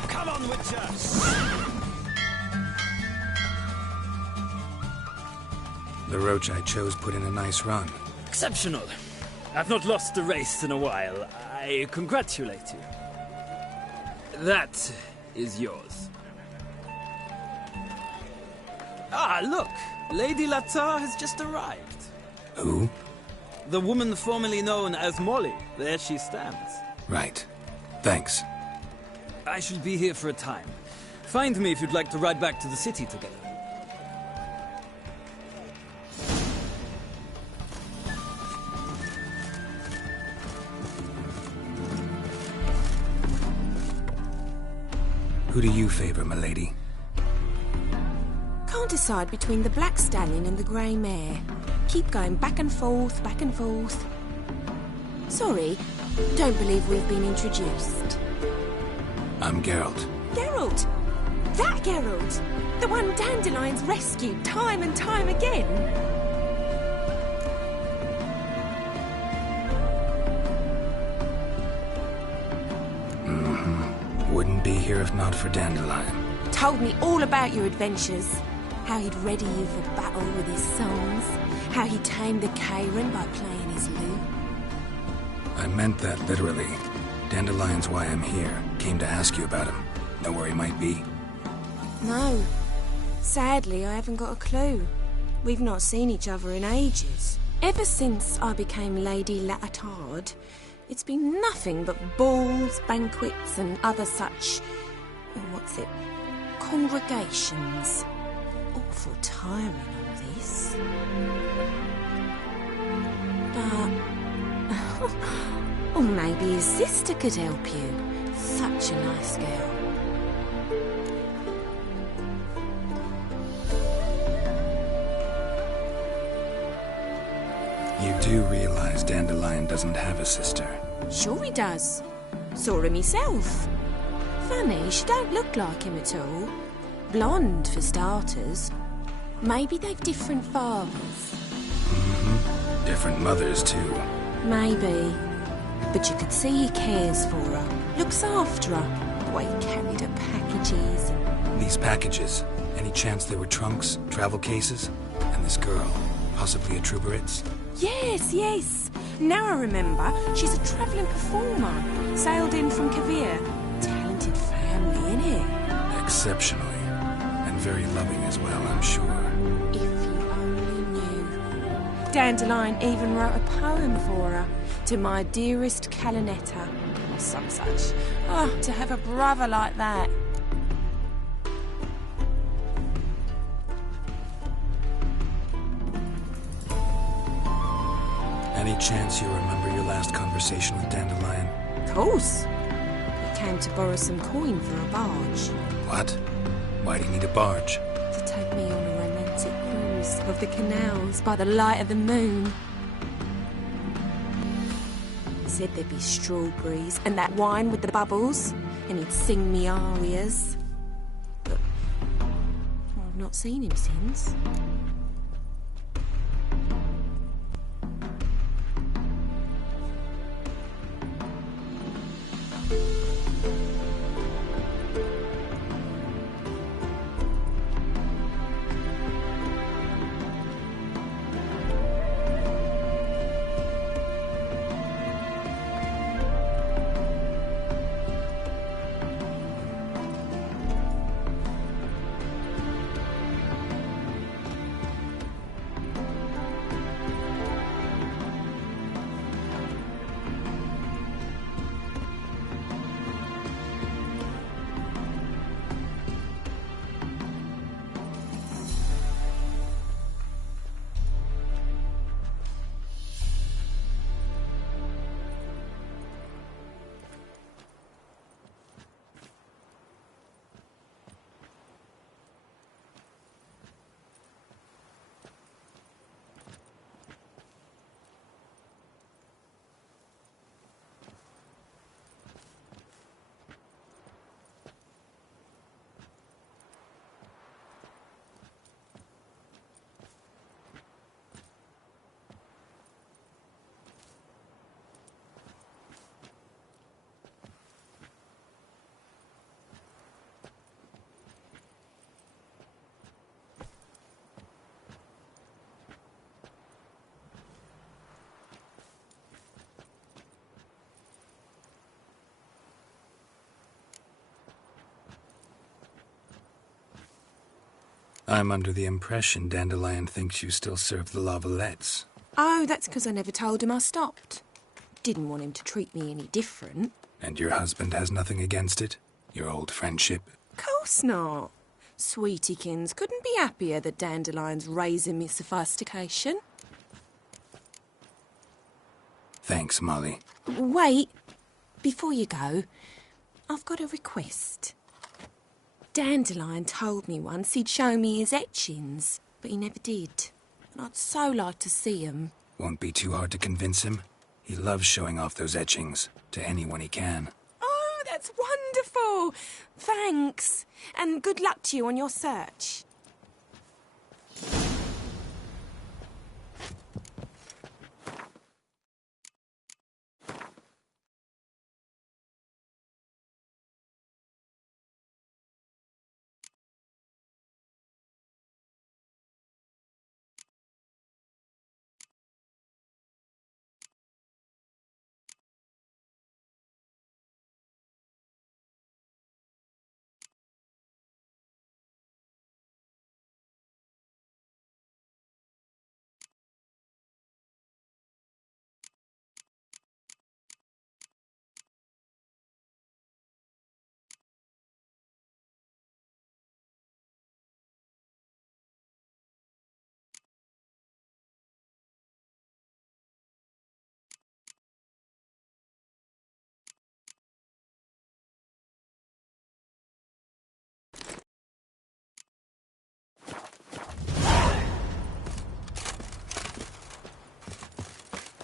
Come on, Witcher! The roach I chose put in a nice run. Exceptional. I've not lost a race in a while. I congratulate you. That is yours. Ah, look! Lady Latar has just arrived. Who? The woman formerly known as Molly. There she stands. Right. Thanks. I shall be here for a time. Find me if you'd like to ride back to the city together. Who do you favor, milady? Can't decide between the black stallion and the grey mare. Keep going back and forth, back and forth. Sorry, don't believe we've been introduced. I'm Geralt. Geralt! That Geralt! The one Dandelion's rescued time and time again! Wouldn't be here if not for Dandelion. Told me all about your adventures. How he'd ready you for battle with his songs. How he tamed the Karen by playing his lute. I meant that literally. Dandelion's why I'm here. Came to ask you about him. Know where he might be? No. Sadly, I haven't got a clue. We've not seen each other in ages. Ever since I became Lady Latard, it's been nothing but balls, banquets, and other such... congregations. Awful tiring, all this. But... or maybe his sister could help you. Such a nice girl. You do realize Dandelion doesn't have a sister? Sure he does. Saw him myself. Funny, she don't look like him at all. Blonde, for starters. Maybe they've different fathers. Different mothers, too. Maybe. But you could see he cares for her. Looks after her. The way he carried her packages. These packages, any chance they were trunks, travel cases? And this girl, possibly a Troubaritz? Yes, yes. Now I remember. She's a travelling performer. Sailed in from Kavir. Talented family, innit? Exceptionally. And very loving as well, I'm sure. If you only knew. Dandelion even wrote a poem for her. To my dearest Calinetta. Or some such. Oh, to have a brother like that. Any chance you remember your last conversation with Dandelion? Of course. He came to borrow some coin for a barge. What? Why do you need a barge? To take me on a romantic cruise of the canals by the light of the moon. He said there'd be strawberries and that wine with the bubbles, and he'd sing me arias. But I've not seen him since. I'm under the impression Dandelion thinks you still serve the Lavalettes. Oh, that's because I never told him I stopped. Didn't want him to treat me any different. And your husband has nothing against it? Your old friendship? Course not. Sweetiekins couldn't be happier that Dandelion's raising me sophistication. Thanks, Molly. Wait. Before you go, I've got a request. Dandelion told me once he'd show me his etchings, but he never did. And I'd so like to see 'em. Won't be too hard to convince him. He loves showing off those etchings to anyone he can. Oh, that's wonderful. Thanks. And good luck to you on your search.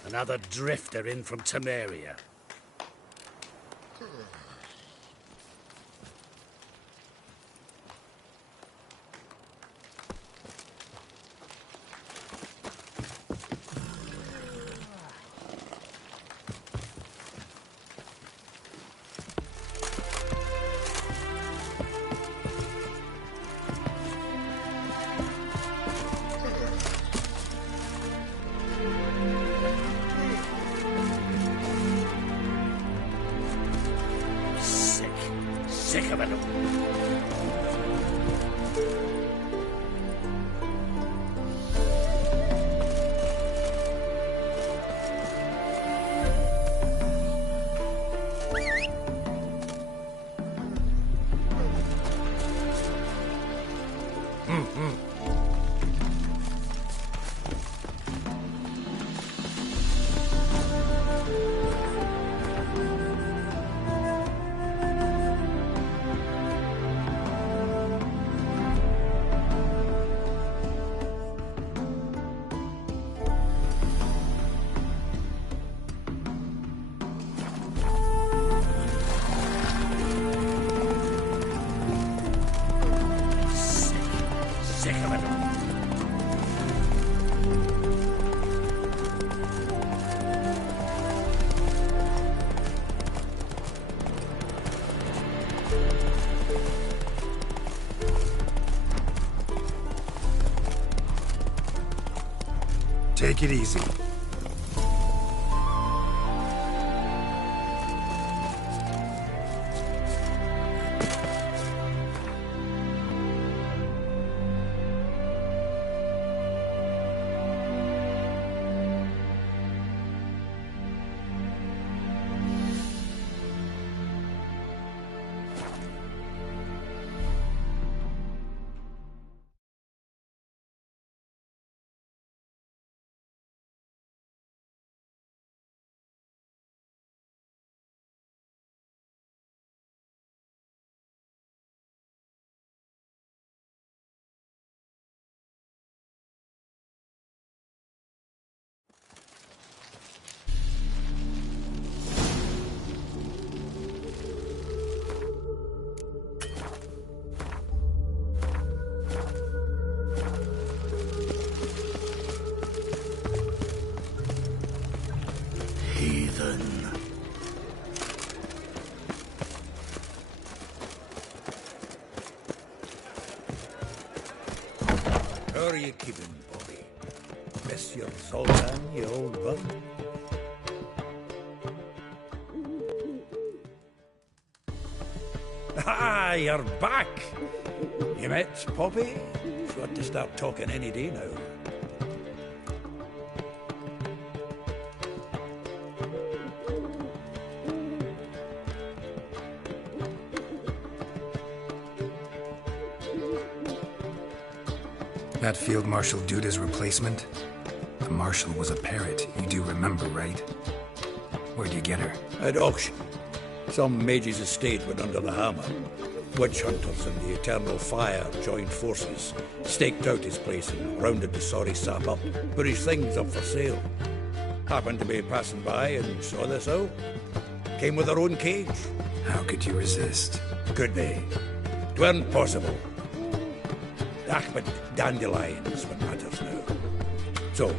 Another drifter in from Temeria. Sick of it all. Take it easy. How are you keeping, Bobby? Miss your Sultan, you old bum? Ah, you're back! You met Poppy? We ought to start talking any day now. That Field Marshal Duda's replacement? The Marshal was a parrot, you do remember, right? Where'd you get her? At auction. Some mage's estate went under the hammer. Witch hunters and the Eternal Fire joined forces, staked out his place and rounded the sorry sap up, put his things up for sale. Happened to be passing by and saw this out. Came with her own cage. How could you resist? Could they? 'Tweren't possible. Ah, but dandelions what matters now. So,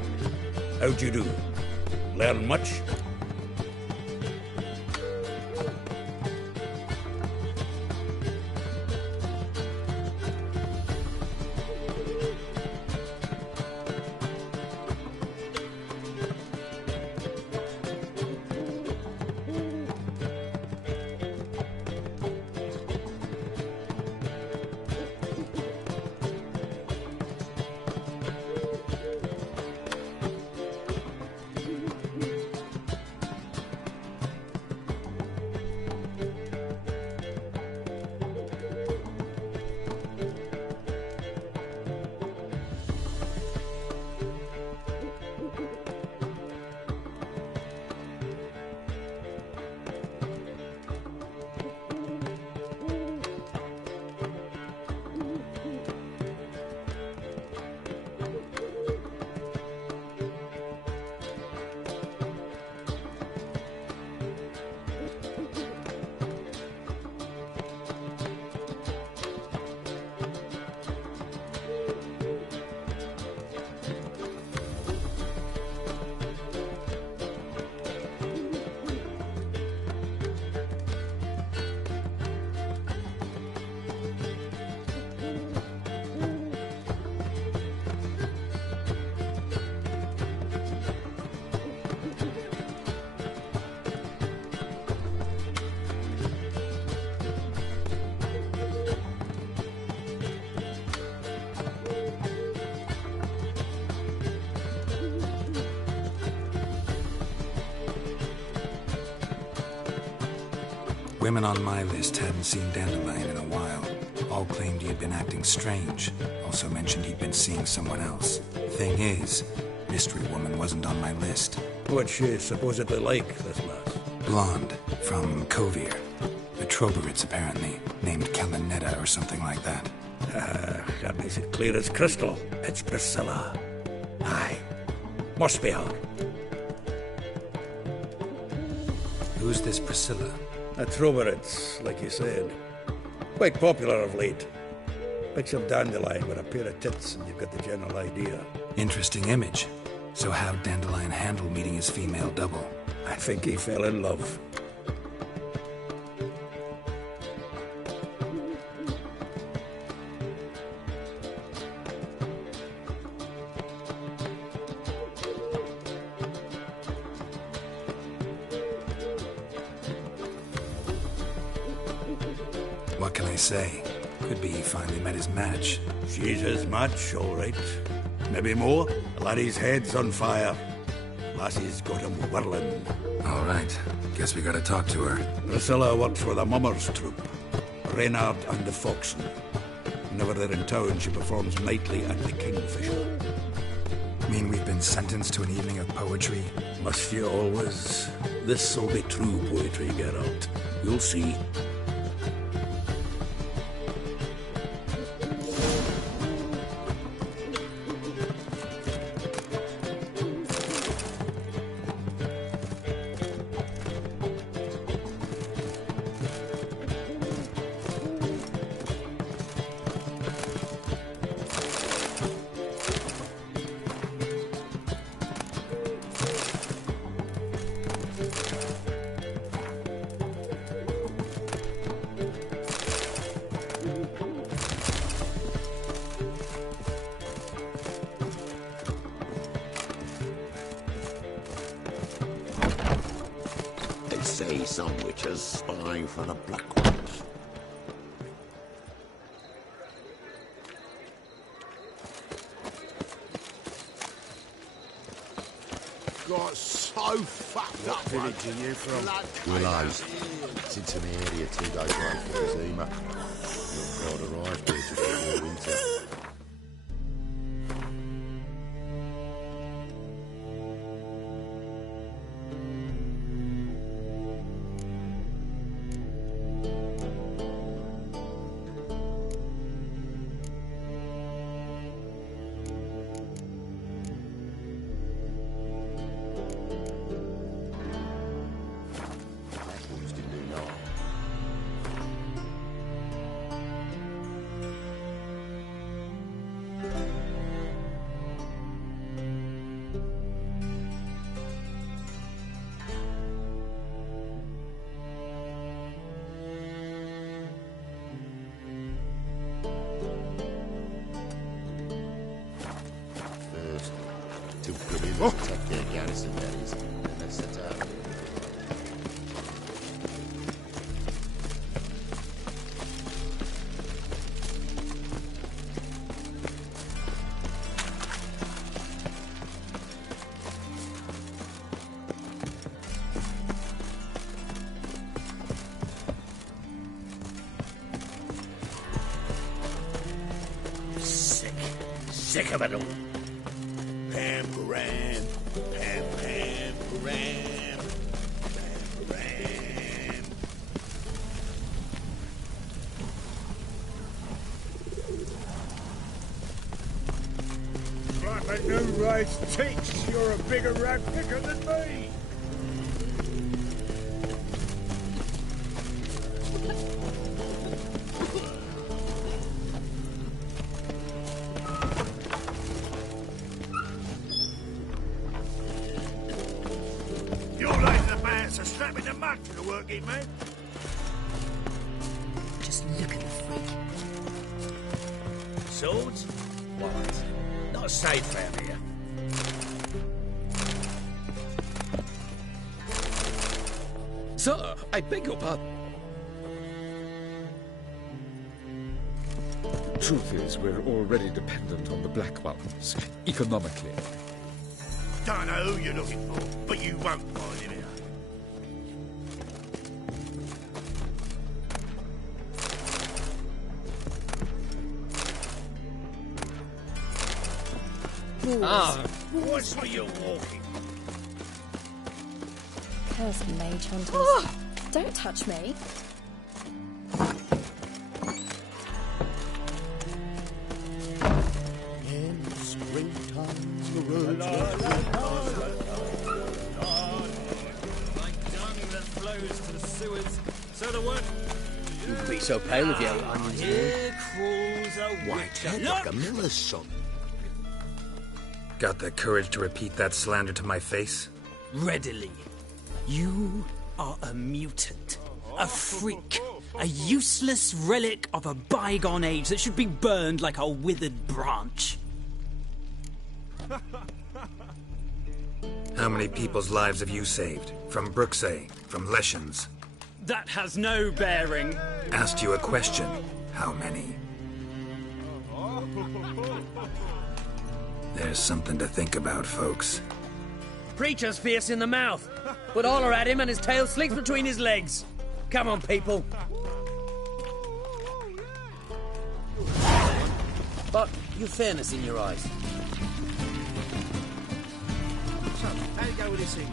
how'd you do? Learn much? Women on my list hadn't seen Dandelion in a while. All claimed he had been acting strange. Also mentioned he'd been seeing someone else. Thing is, Mystery Woman wasn't on my list. What's she supposedly like, this lass? Blonde, from Kovir. A Troberitz, apparently, named Kalinetta or something like that. That makes it clear as crystal. It's Priscilla. Aye. Must be her. Who's this Priscilla? A Troberitz, like you said. Quite popular of late. Picture Dandelion with a pair of tits and you've got the general idea. Interesting image. So how'd Dandelion handle meeting his female double? I think he fell in love. What can I say? Could be he finally met his match. She's his match, all right. Maybe more. The laddie's head's on fire. Lassie's got him whirling. All right. Guess we gotta talk to her. Priscilla works for the Mummers troupe. Reynard and the Foxen. Whenever they're in town, she performs nightly at the Kingfisher. Mean we've been sentenced to an evening of poetry? Must you always? This'll be true poetry, Geralt. You'll see. Say some witches spy for the Black Ones. got so fucked up. What village are you from? Willows. It's into the area 2 days away from Zima. Your bride arrived there just before winter. Take their garrison, that is, and then set out. Sick of it all. Pam Gran, Pam Gran, Pam Gran. Like a new race teach, you're a bigger rat picker than me. Man. Just look at the freak. Swords? What? Not safe out here. Sir, I beg your pardon. The truth is, we're already dependent on the Black Ones, economically. Don't know who you're looking for, but you won't find him here. What's where you're walking? Cursed mage hunters. Oh, don't touch me. In springtime, the roads Like dung that flows to the sewers, so the work. You wouldn't be so pale with your onions. Here crawls a white head like a miller's son. Got the courage to repeat that slander to my face? Readily. You are a mutant, a freak, a useless relic of a bygone age that should be burned like a withered branch. How many people's lives have you saved? From Bruxay, from Leshens? That has no bearing. Asked you a question. How many? There's something to think about, folks. Preacher's fierce in the mouth, but all are at him and his tail slicks between his legs. Come on, people. But you've fairness in your eyes. So, how do you go with this thing?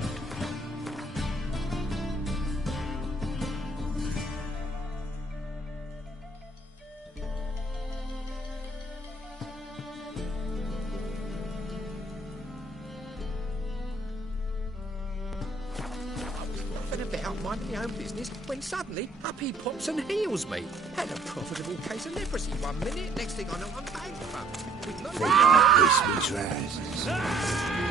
About minding my own business when suddenly up he pops and heals me. Had a profitable case of leprosy 1 minute, next thing I know I'm bankrupt. With no Christmas trousers.